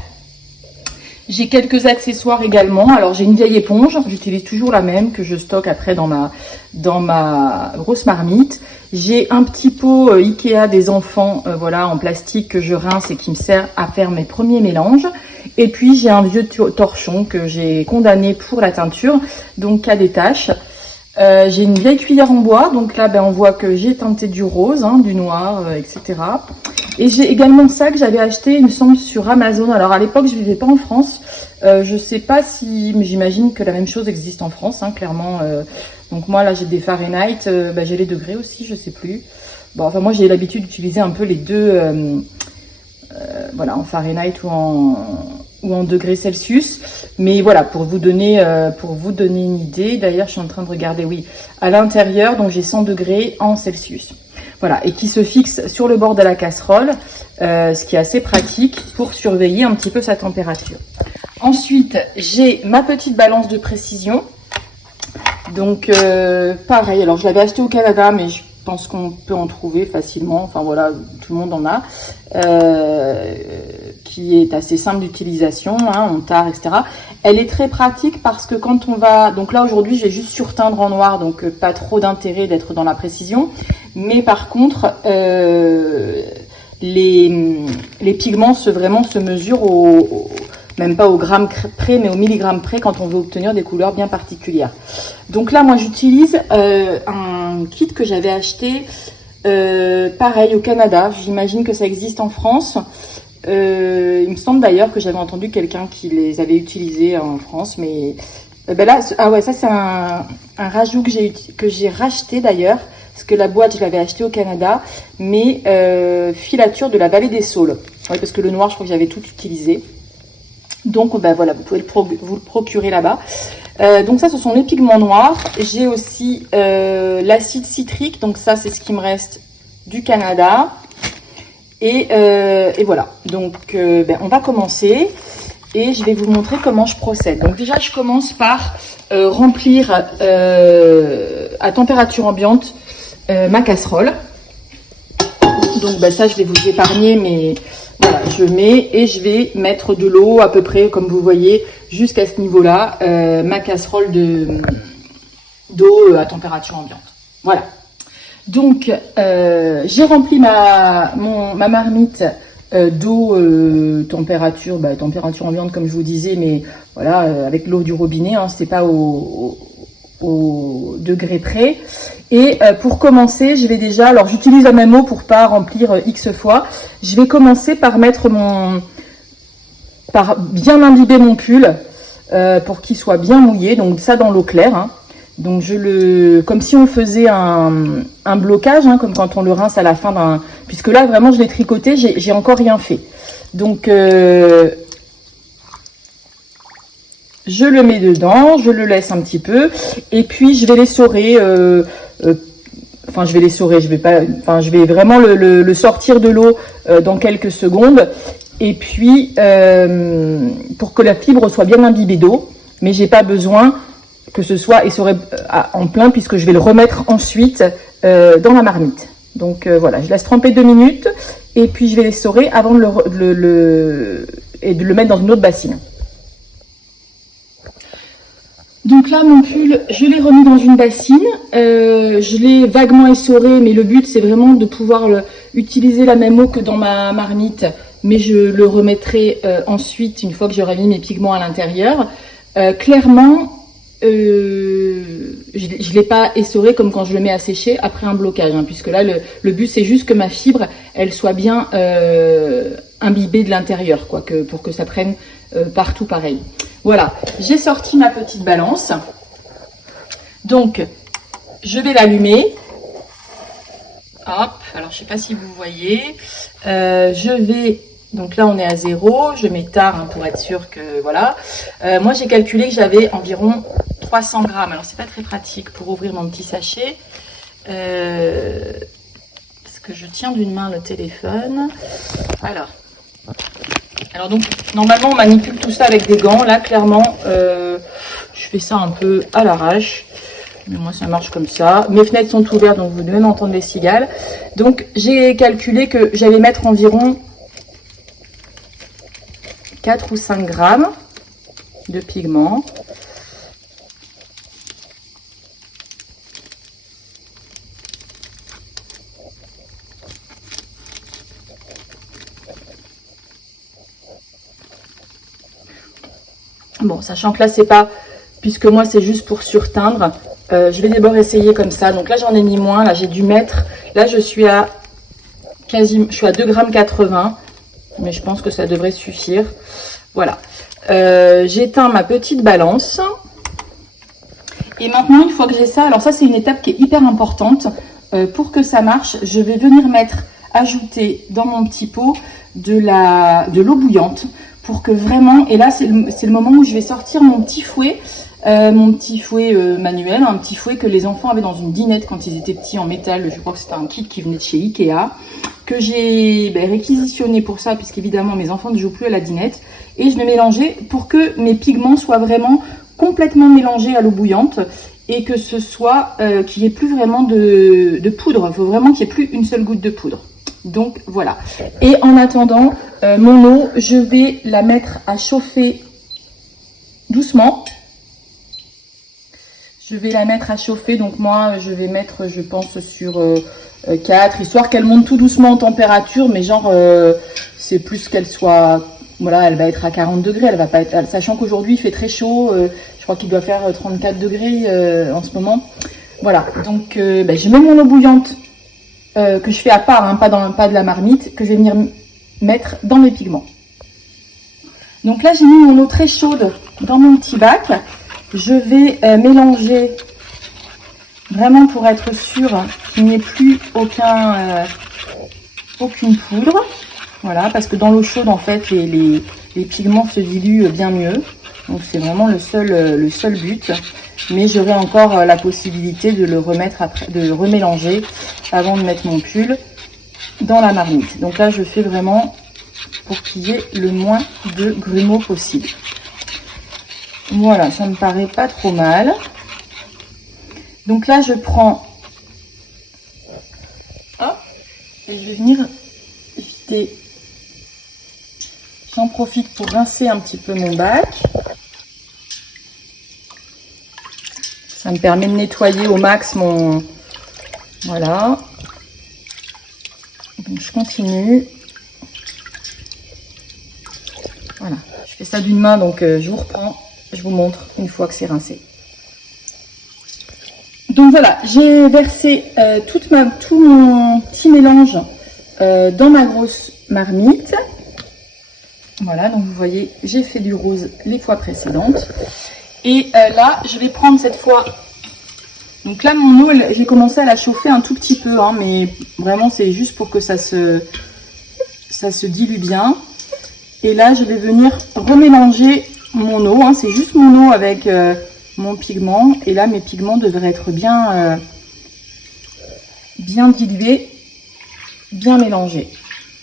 J'ai quelques accessoires également. Alors j'ai une vieille éponge, j'utilise toujours la même que je stocke après dans ma grosse marmite. J'ai un petit pot Ikea des enfants, voilà, en plastique que je rince et qui me sert à faire mes premiers mélanges. Et puis j'ai un vieux torchon que j'ai condamné pour la teinture, donc qui a des taches. J'ai une vieille cuillère en bois, donc là on voit que j'ai teinté du rose, hein, du noir, etc. Et j'ai également ça que j'avais acheté, il me semble, sur Amazon. Alors à l'époque je vivais pas en France, je sais pas si, mais j'imagine que la même chose existe en France, hein, clairement. Donc moi là j'ai des Fahrenheit, j'ai les degrés aussi, je sais plus. Bon, enfin moi j'ai l'habitude d'utiliser un peu les deux, voilà, en Fahrenheit ou en degrés Celsius. Mais voilà, pour vous donner une idée. D'ailleurs, je suis en train de regarder, oui, à l'intérieur, donc j'ai 100 degrés en Celsius. Voilà, et qui se fixe sur le bord de la casserole, ce qui est assez pratique pour surveiller un petit peu sa température. Ensuite, j'ai ma petite balance de précision. Donc, pareil, alors je l'avais acheté au Canada, mais je pense qu'on peut en trouver facilement. Enfin voilà, tout le monde en a. Qui est assez simple d'utilisation, hein, on tare, etc. Elle est très pratique parce que quand on va... Donc là aujourd'hui je vais juste surteindre en noir, donc pas trop d'intérêt d'être dans la précision. Mais par contre, les pigments vraiment se mesurent même pas au gramme près, mais au milligramme près quand on veut obtenir des couleurs bien particulières. Donc là moi j'utilise un kit que j'avais acheté pareil au Canada, j'imagine que ça existe en France. Il me semble d'ailleurs que j'avais entendu quelqu'un qui les avait utilisés en France, mais là, ah ouais, ça c'est un rajout que j'ai racheté d'ailleurs, parce que la boîte je l'avais acheté au Canada, mais filature de la vallée des Saules. Ouais, parce que le noir je crois que j'avais tout utilisé. Donc voilà, vous pouvez vous le procurer là-bas. Donc ça ce sont les pigments noirs. J'ai aussi l'acide citrique, donc ça c'est ce qui me reste du Canada. Et voilà, donc on va commencer et je vais vous montrer comment je procède. Donc déjà je commence par remplir à température ambiante ma casserole. Donc ça je vais vous épargner, mais voilà, je mets et je vais mettre de l'eau à peu près comme vous voyez jusqu'à ce niveau là, ma casserole d'eau à température ambiante. Voilà. Donc j'ai rempli ma marmite d'eau température ambiante comme je vous disais, mais voilà, avec l'eau du robinet, hein, c'est pas au degré près. Et pour commencer, je vais déjà, alors j'utilise la même eau pour pas remplir X fois. Je vais commencer par par bien imbiber mon pull pour qu'il soit bien mouillé, donc ça dans l'eau claire, hein. Donc comme si on faisait un blocage, hein, comme quand on le rince à la fin puisque là vraiment je l'ai tricoté, j'ai encore rien fait. Donc je le mets dedans, je le laisse un petit peu, et puis je vais l'essorer. Enfin, je vais l'essorer, je vais vraiment le sortir de l'eau dans quelques secondes, et puis pour que la fibre soit bien imbibée d'eau, mais j'ai pas besoin que ce soit essoré en plein, puisque je vais le remettre ensuite dans la marmite. Donc voilà, je laisse tremper 2 minutes, et puis je vais l'essorer avant de le mettre dans une autre bassine. Donc là, mon pull, je l'ai remis dans une bassine. Je l'ai vaguement essoré, mais le but, c'est vraiment de pouvoir utiliser la même eau que dans ma marmite mais je le remettrai ensuite une fois que j'aurai mis mes pigments à l'intérieur. Clairement, je ne l'ai pas essoré comme quand je le mets à sécher après un blocage, hein, puisque là le but c'est juste que ma fibre elle soit bien imbibée de l'intérieur, quoi, pour que ça prenne partout pareil. Voilà, j'ai sorti ma petite balance, donc je vais l'allumer. Hop, alors je sais pas si vous voyez, je vais, donc là on est à 0, je m'étare hein, pour être sûr que voilà. Moi j'ai calculé que j'avais environ 300 grammes, alors c'est pas très pratique pour ouvrir mon petit sachet, parce que je tiens d'une main le téléphone. Alors donc normalement on manipule tout ça avec des gants, là clairement je fais ça un peu à l'arrache. Mais moi ça marche comme ça. Mes fenêtres sont ouvertes donc vous devez même entendre les cigales. Donc j'ai calculé que j'allais mettre environ 4 ou 5 grammes de pigment. Bon, sachant que là c'est pas, puisque moi c'est juste pour surteindre. Je vais d'abord essayer comme ça. Donc là j'en ai mis moins, là j'ai dû mettre, là je suis à 2,80 g, mais je pense que ça devrait suffire. Voilà, j'éteins ma petite balance. Et maintenant une fois que j'ai ça, alors ça c'est une étape qui est hyper importante. Pour que ça marche, je vais venir ajouter dans mon petit pot de l'eau bouillante pour que vraiment, et là c'est le moment où je vais sortir mon petit fouet. Manuel, un petit fouet que les enfants avaient dans une dinette quand ils étaient petits en métal. Je crois que c'était un kit qui venait de chez Ikea, que j'ai réquisitionné pour ça, puisqu'évidemment mes enfants ne jouent plus à la dinette. Et je vais mélanger pour que mes pigments soient vraiment complètement mélangés à l'eau bouillante et que ce soit qu'il n'y ait plus vraiment de poudre. Il faut vraiment qu'il n'y ait plus une seule goutte de poudre. Donc voilà. Et en attendant, mon eau, je vais la mettre à chauffer doucement. Je vais la mettre à chauffer, donc moi je vais mettre, je pense, sur 4, histoire qu'elle monte tout doucement en température, mais genre c'est plus qu'elle soit, voilà, elle va être à 40 degrés, elle va pas être, sachant qu'aujourd'hui il fait très chaud, je crois qu'il doit faire 34 degrés en ce moment. Voilà, donc je mets mon eau bouillante que je fais à part, hein, pas de la marmite, que je vais venir mettre dans mes pigments. Donc là j'ai mis mon eau très chaude dans mon petit bac. Je vais mélanger vraiment pour être sûre qu'il n'y ait plus aucune poudre. Voilà, parce que dans l'eau chaude, en fait, les pigments se diluent bien mieux. Donc c'est vraiment le seul but. Mais j'aurai encore la possibilité de le remettre après, de le remélanger avant de mettre mon pull dans la marmite. Donc là, je fais vraiment pour qu'il y ait le moins de grumeaux possible. Voilà, ça me paraît pas trop mal. Donc là, je prends, hop, et je vais venir vider. J'en profite pour rincer un petit peu mon bac. Ça me permet de nettoyer au max mon... Voilà. Donc je continue. Voilà, je fais ça d'une main, donc je vous reprends. Je vous montre une fois que c'est rincé. Donc voilà, j'ai versé tout mon petit mélange dans ma grosse marmite. Voilà, donc vous voyez, j'ai fait du rose les fois précédentes. Et là, je vais prendre cette fois... Donc là, mon eau, j'ai commencé à la chauffer un tout petit peu, hein, mais vraiment, c'est juste pour que ça se dilue bien. Et là, je vais venir remélanger mon eau, hein, c'est juste mon eau avec mon pigment. Et là, mes pigments devraient être bien dilués, bien mélangés.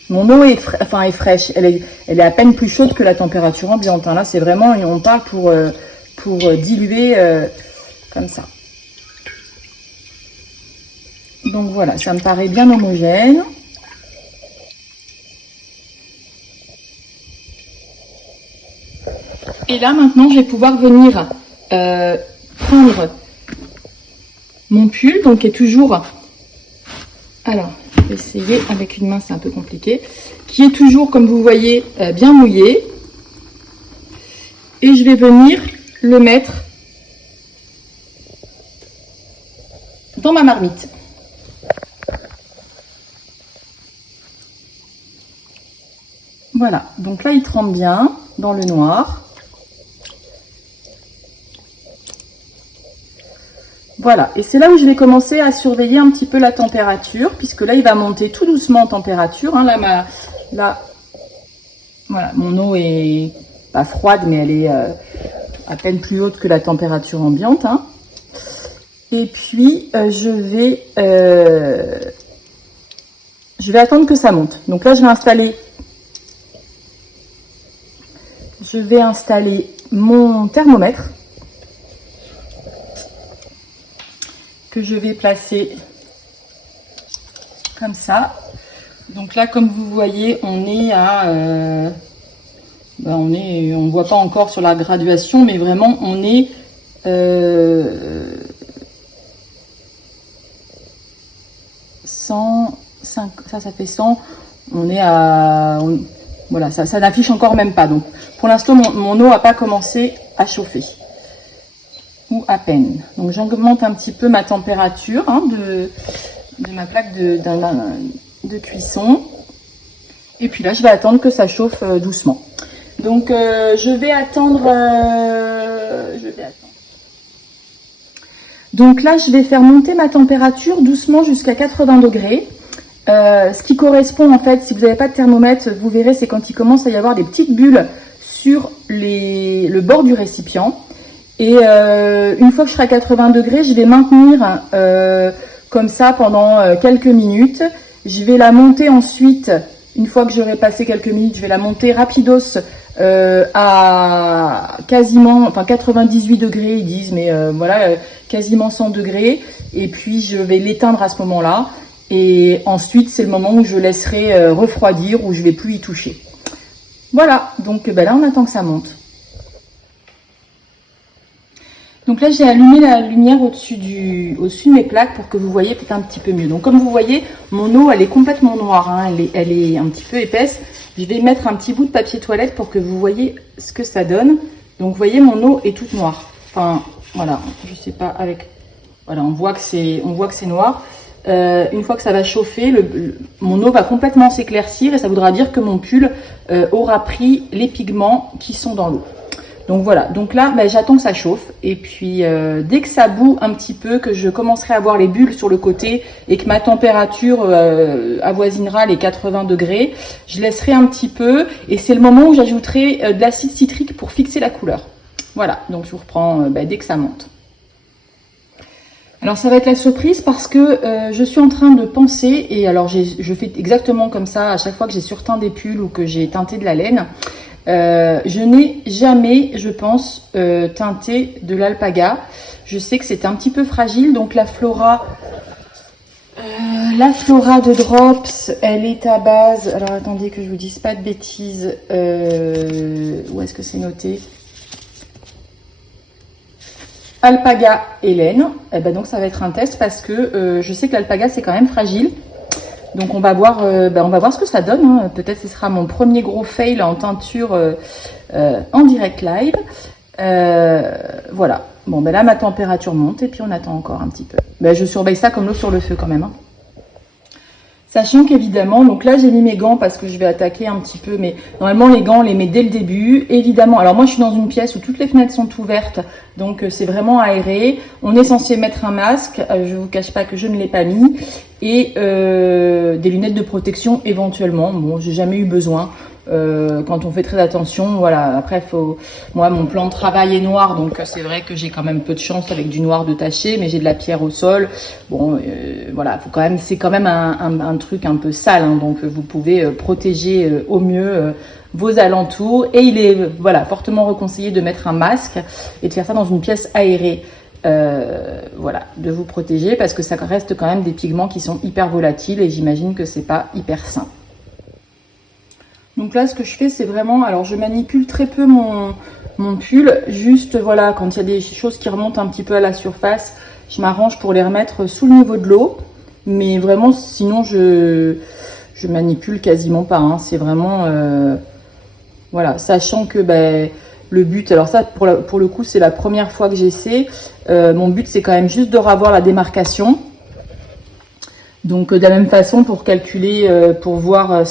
Mon eau est fraîche, elle est à peine plus chaude que la température ambiante. Hein. Là, c'est vraiment, on parle pour diluer comme ça. Donc voilà, ça me paraît bien homogène. Et là, maintenant, je vais pouvoir venir prendre mon pull, donc qui est toujours... Alors, vais essayer avec une main, c'est un peu compliqué. Qui est toujours, comme vous voyez, bien mouillé. Et je vais venir le mettre dans ma marmite. Voilà, donc là il trempe bien dans le noir. Voilà, et c'est là où je vais commencer à surveiller un petit peu la température, puisque là il va monter tout doucement en température. Hein. Là, voilà, mon eau est pas froide, mais elle est à peine plus haute que la température ambiante. Hein. Et puis je vais attendre que ça monte. Donc là je vais installer mon thermomètre que je vais placer comme ça. Donc là, comme vous voyez, on est à on voit pas encore sur la graduation, mais vraiment on est 105, ça fait 100. On est à voilà, ça n'affiche encore même pas. Donc pour l'instant, mon eau n'a pas commencé à chauffer. Ou à peine. Donc j'augmente un petit peu ma température de ma plaque de cuisson. Et puis là, je vais attendre que ça chauffe doucement. Donc je vais attendre. Donc là, je vais faire monter ma température doucement jusqu'à 80 degrés. Ce qui correspond en fait, si vous n'avez pas de thermomètre, vous verrez, c'est quand il commence à y avoir des petites bulles sur le bord du récipient. Et une fois que je serai à 80 degrés, je vais maintenir comme ça pendant quelques minutes. Je vais la monter ensuite, une fois que j'aurai passé quelques minutes, je vais la monter rapidos à quasiment, enfin 98 degrés ils disent, mais voilà, quasiment 100 degrés. Et puis je vais l'éteindre à ce moment-là. Et ensuite, c'est le moment où je laisserai refroidir, où je vais plus y toucher. Voilà, donc là on attend que ça monte. Donc là, j'ai allumé la lumière au-dessus de mes plaques pour que vous voyez peut-être un petit peu mieux. Donc comme vous voyez, mon eau, elle est complètement noire, hein, elle est un petit peu épaisse. Je vais mettre un petit bout de papier toilette pour que vous voyez ce que ça donne. Donc vous voyez, mon eau est toute noire. Enfin, voilà, je sais pas avec... Voilà, on voit que c'est noir. Une fois que ça va chauffer, mon eau va complètement s'éclaircir et ça voudra dire que mon pull aura pris les pigments qui sont dans l'eau. Donc voilà, donc là, j'attends que ça chauffe. Et puis, dès que ça bout un petit peu, que je commencerai à voir les bulles sur le côté et que ma température avoisinera les 80 degrés, je laisserai un petit peu. Et c'est le moment où j'ajouterai de l'acide citrique pour fixer la couleur. Voilà, donc je vous reprends dès que ça monte. Alors ça va être la surprise parce que je suis en train de penser, et alors je fais exactement comme ça à chaque fois que j'ai surteint des pulls ou que j'ai teinté de la laine. Je n'ai jamais, je pense, teinté de l'alpaga. Je sais que c'est un petit peu fragile, donc la Flora de Drops, elle est à base, alors attendez que je vous dise pas de bêtises, où est-ce que c'est noté? Alpaga et laine. Et ben donc ça va être un test parce que je sais que l'alpaga c'est quand même fragile. Donc on va voir ce que ça donne. Hein. Peut-être ce sera mon premier gros fail en teinture en direct live. Voilà. Bon là ma température monte et puis on attend encore un petit peu. Je surveille ça comme l'eau sur le feu quand même. Hein. Sachant qu'évidemment, donc là j'ai mis mes gants parce que je vais attaquer un petit peu, mais normalement les gants on les met dès le début. Évidemment, alors moi je suis dans une pièce où toutes les fenêtres sont ouvertes, donc c'est vraiment aéré. On est censé mettre un masque, je vous cache pas que je ne l'ai pas mis, et des lunettes de protection éventuellement. Bon, j'ai jamais eu besoin. Quand on fait très attention, voilà. Après, moi, mon plan de travail est noir, donc c'est vrai que j'ai quand même peu de chance avec du noir de taché, mais j'ai de la pierre au sol. Bon, voilà, faut quand même, c'est quand même un truc un peu sale, hein, donc vous pouvez protéger au mieux vos alentours. Et il est, voilà, fortement reconseillé de mettre un masque et de faire ça dans une pièce aérée. Voilà, de vous protéger parce que ça reste quand même des pigments qui sont hyper volatiles et j'imagine que c'est pas hyper sain. Donc là, ce que je fais, c'est vraiment... Alors, je manipule très peu mon pull. Juste, voilà, quand il y a des choses qui remontent un petit peu à la surface, je m'arrange pour les remettre sous le niveau de l'eau. Mais vraiment, sinon, je manipule quasiment pas. Hein. C'est vraiment... voilà, sachant que le but... Alors ça, pour le coup, c'est la première fois que j'essaie. Mon but, c'est quand même juste de revoir la démarcation. Donc, de la même façon, pour calculer, pour voir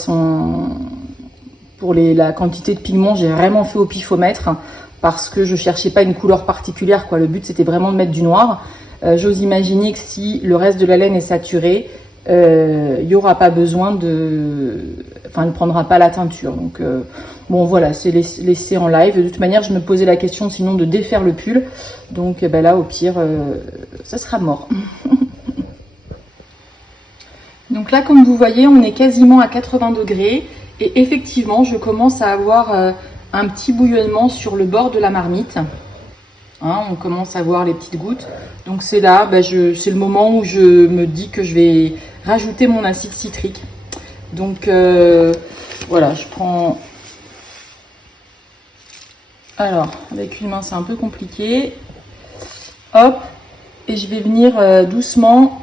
la quantité de pigment, j'ai vraiment fait au pifomètre. Parce que je cherchais pas une couleur particulière, quoi. Le but, c'était vraiment de mettre du noir. J'ose imaginer que si le reste de la laine est saturé, il n'y aura pas besoin enfin, ne prendra pas la teinture. Donc, bon, voilà, c'est laissé en live. De toute manière, je me posais la question sinon de défaire le pull. Donc, là, au pire, ça sera mort. Donc là, comme vous voyez, on est quasiment à 80 degrés. Et effectivement, je commence à avoir un petit bouillonnement sur le bord de la marmite. Hein, on commence à voir les petites gouttes. Donc c'est là, c'est le moment où je me dis que je vais rajouter mon acide citrique. Donc voilà, je prends... Alors, avec une main, c'est un peu compliqué. Hop, et je vais venir doucement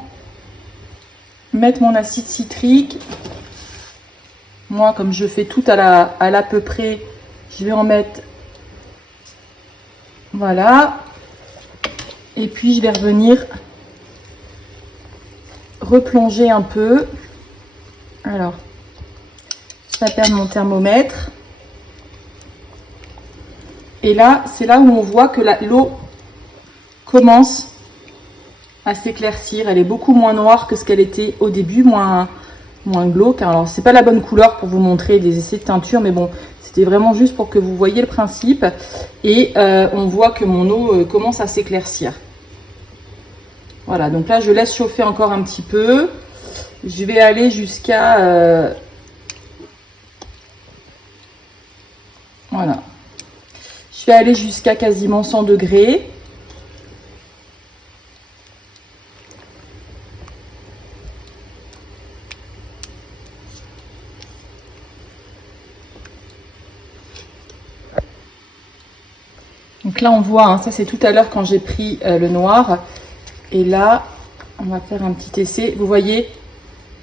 mettre mon acide citrique. Moi, comme je fais tout à l'à peu près, je vais en mettre... Voilà. Et puis, je vais revenir replonger un peu. Alors, je vais perdre mon thermomètre. Et là, c'est là où on voit que l'eau commence à s'éclaircir. Elle est beaucoup moins noire que ce qu'elle était au début, moins glauque. Alors, c'est pas la bonne couleur pour vous montrer des essais de teinture, mais bon, c'était vraiment juste pour que vous voyez le principe. Et on voit que mon eau commence à s'éclaircir. Voilà, donc là, je laisse chauffer encore un petit peu. Je vais aller jusqu'à... voilà. Je vais aller jusqu'à quasiment 100 degrés. Donc là, on voit, hein, ça c'est tout à l'heure quand j'ai pris le noir. Et là, on va faire un petit essai. Vous voyez,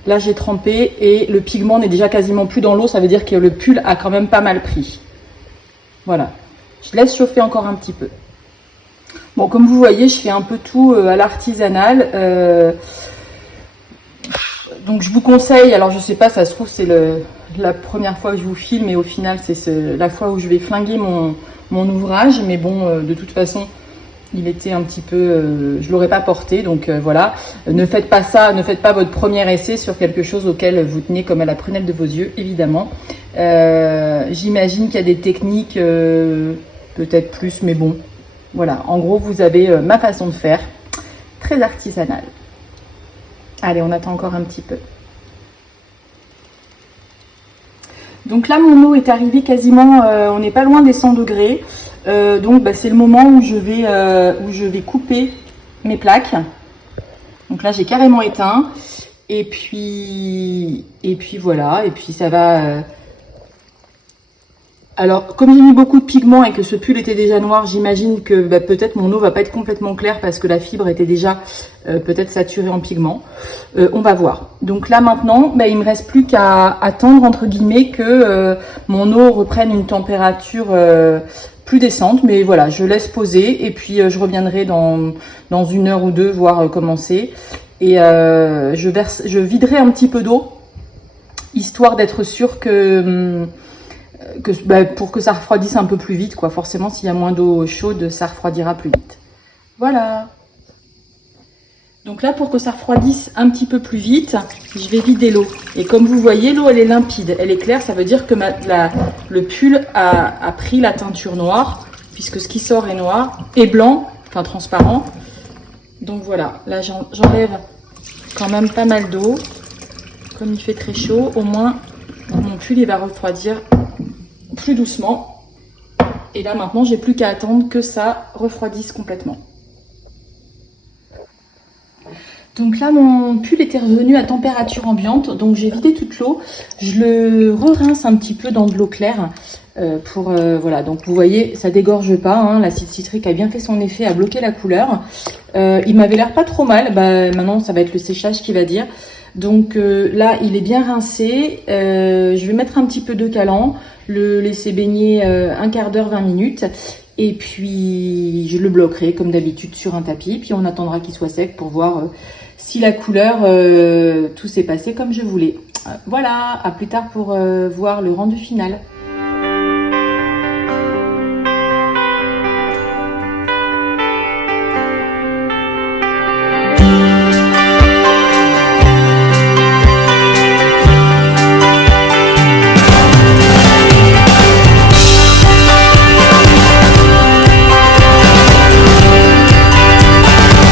là j'ai trempé et le pigment n'est déjà quasiment plus dans l'eau. Ça veut dire que le pull a quand même pas mal pris. Voilà. Je laisse chauffer encore un petit peu. Bon, comme vous voyez, je fais un peu tout à l'artisanal. Donc je vous conseille, alors je sais pas, ça se trouve c'est la première fois que je vous filme et au final c'est la fois où je vais flinguer mon ouvrage. Mais bon, de toute façon, il était un petit peu... je l'aurais pas porté, donc voilà. Ne faites pas ça, ne faites pas votre premier essai sur quelque chose auquel vous tenez comme à la prunelle de vos yeux, évidemment. J'imagine qu'il y a des techniques, peut-être plus, mais bon. Voilà, en gros, vous avez ma façon de faire, très artisanale. Allez, on attend encore un petit peu. Donc là, mon eau est arrivée quasiment, on n'est pas loin des 100 degrés. Donc c'est le moment où je vais couper mes plaques. Donc là, j'ai carrément éteint. Et puis voilà, et puis ça va... Alors, comme j'ai mis beaucoup de pigments et que ce pull était déjà noir, j'imagine que peut-être mon eau va pas être complètement claire parce que la fibre était déjà peut-être saturée en pigment. On va voir. Donc là maintenant, il me reste plus qu'à attendre entre guillemets que mon eau reprenne une température plus décente. Mais voilà, je laisse poser et puis je reviendrai dans 1 heure ou 2 voir comment c'est. Et je viderai un petit peu d'eau histoire d'être sûre que pour que ça refroidisse un peu plus vite, quoi. Forcément, s'il y a moins d'eau chaude, ça refroidira plus vite. Voilà. Donc là, pour que ça refroidisse un petit peu plus vite, je vais vider l'eau. Et comme vous voyez, l'eau, elle est limpide, elle est claire. Ça veut dire que le pull a pris la teinture noire, puisque ce qui sort est noir et blanc, enfin transparent. Donc voilà, là, j'enlève quand même pas mal d'eau. Comme il fait très chaud, au moins, mon pull, il va refroidir plus doucement. Et là maintenant j'ai plus qu'à attendre que ça refroidisse complètement. Donc là, mon pull était revenu à température ambiante, donc j'ai vidé toute l'eau. Je le re-rince un petit peu dans de l'eau claire voilà. Donc vous voyez, ça dégorge pas, hein. L'acide citrique a bien fait son effet, a bloqué la couleur. Il m'avait l'air pas trop mal. Maintenant, ça va être le séchage qui va dire. Donc là, il est bien rincé. Je vais mettre un petit peu d'eau calant, le laisser baigner un quart d'heure, 20 minutes. Et puis, je le bloquerai comme d'habitude sur un tapis. Puis, on attendra qu'il soit sec pour voir si la couleur, tout s'est passé comme je voulais. Voilà, à plus tard pour voir le rendu final.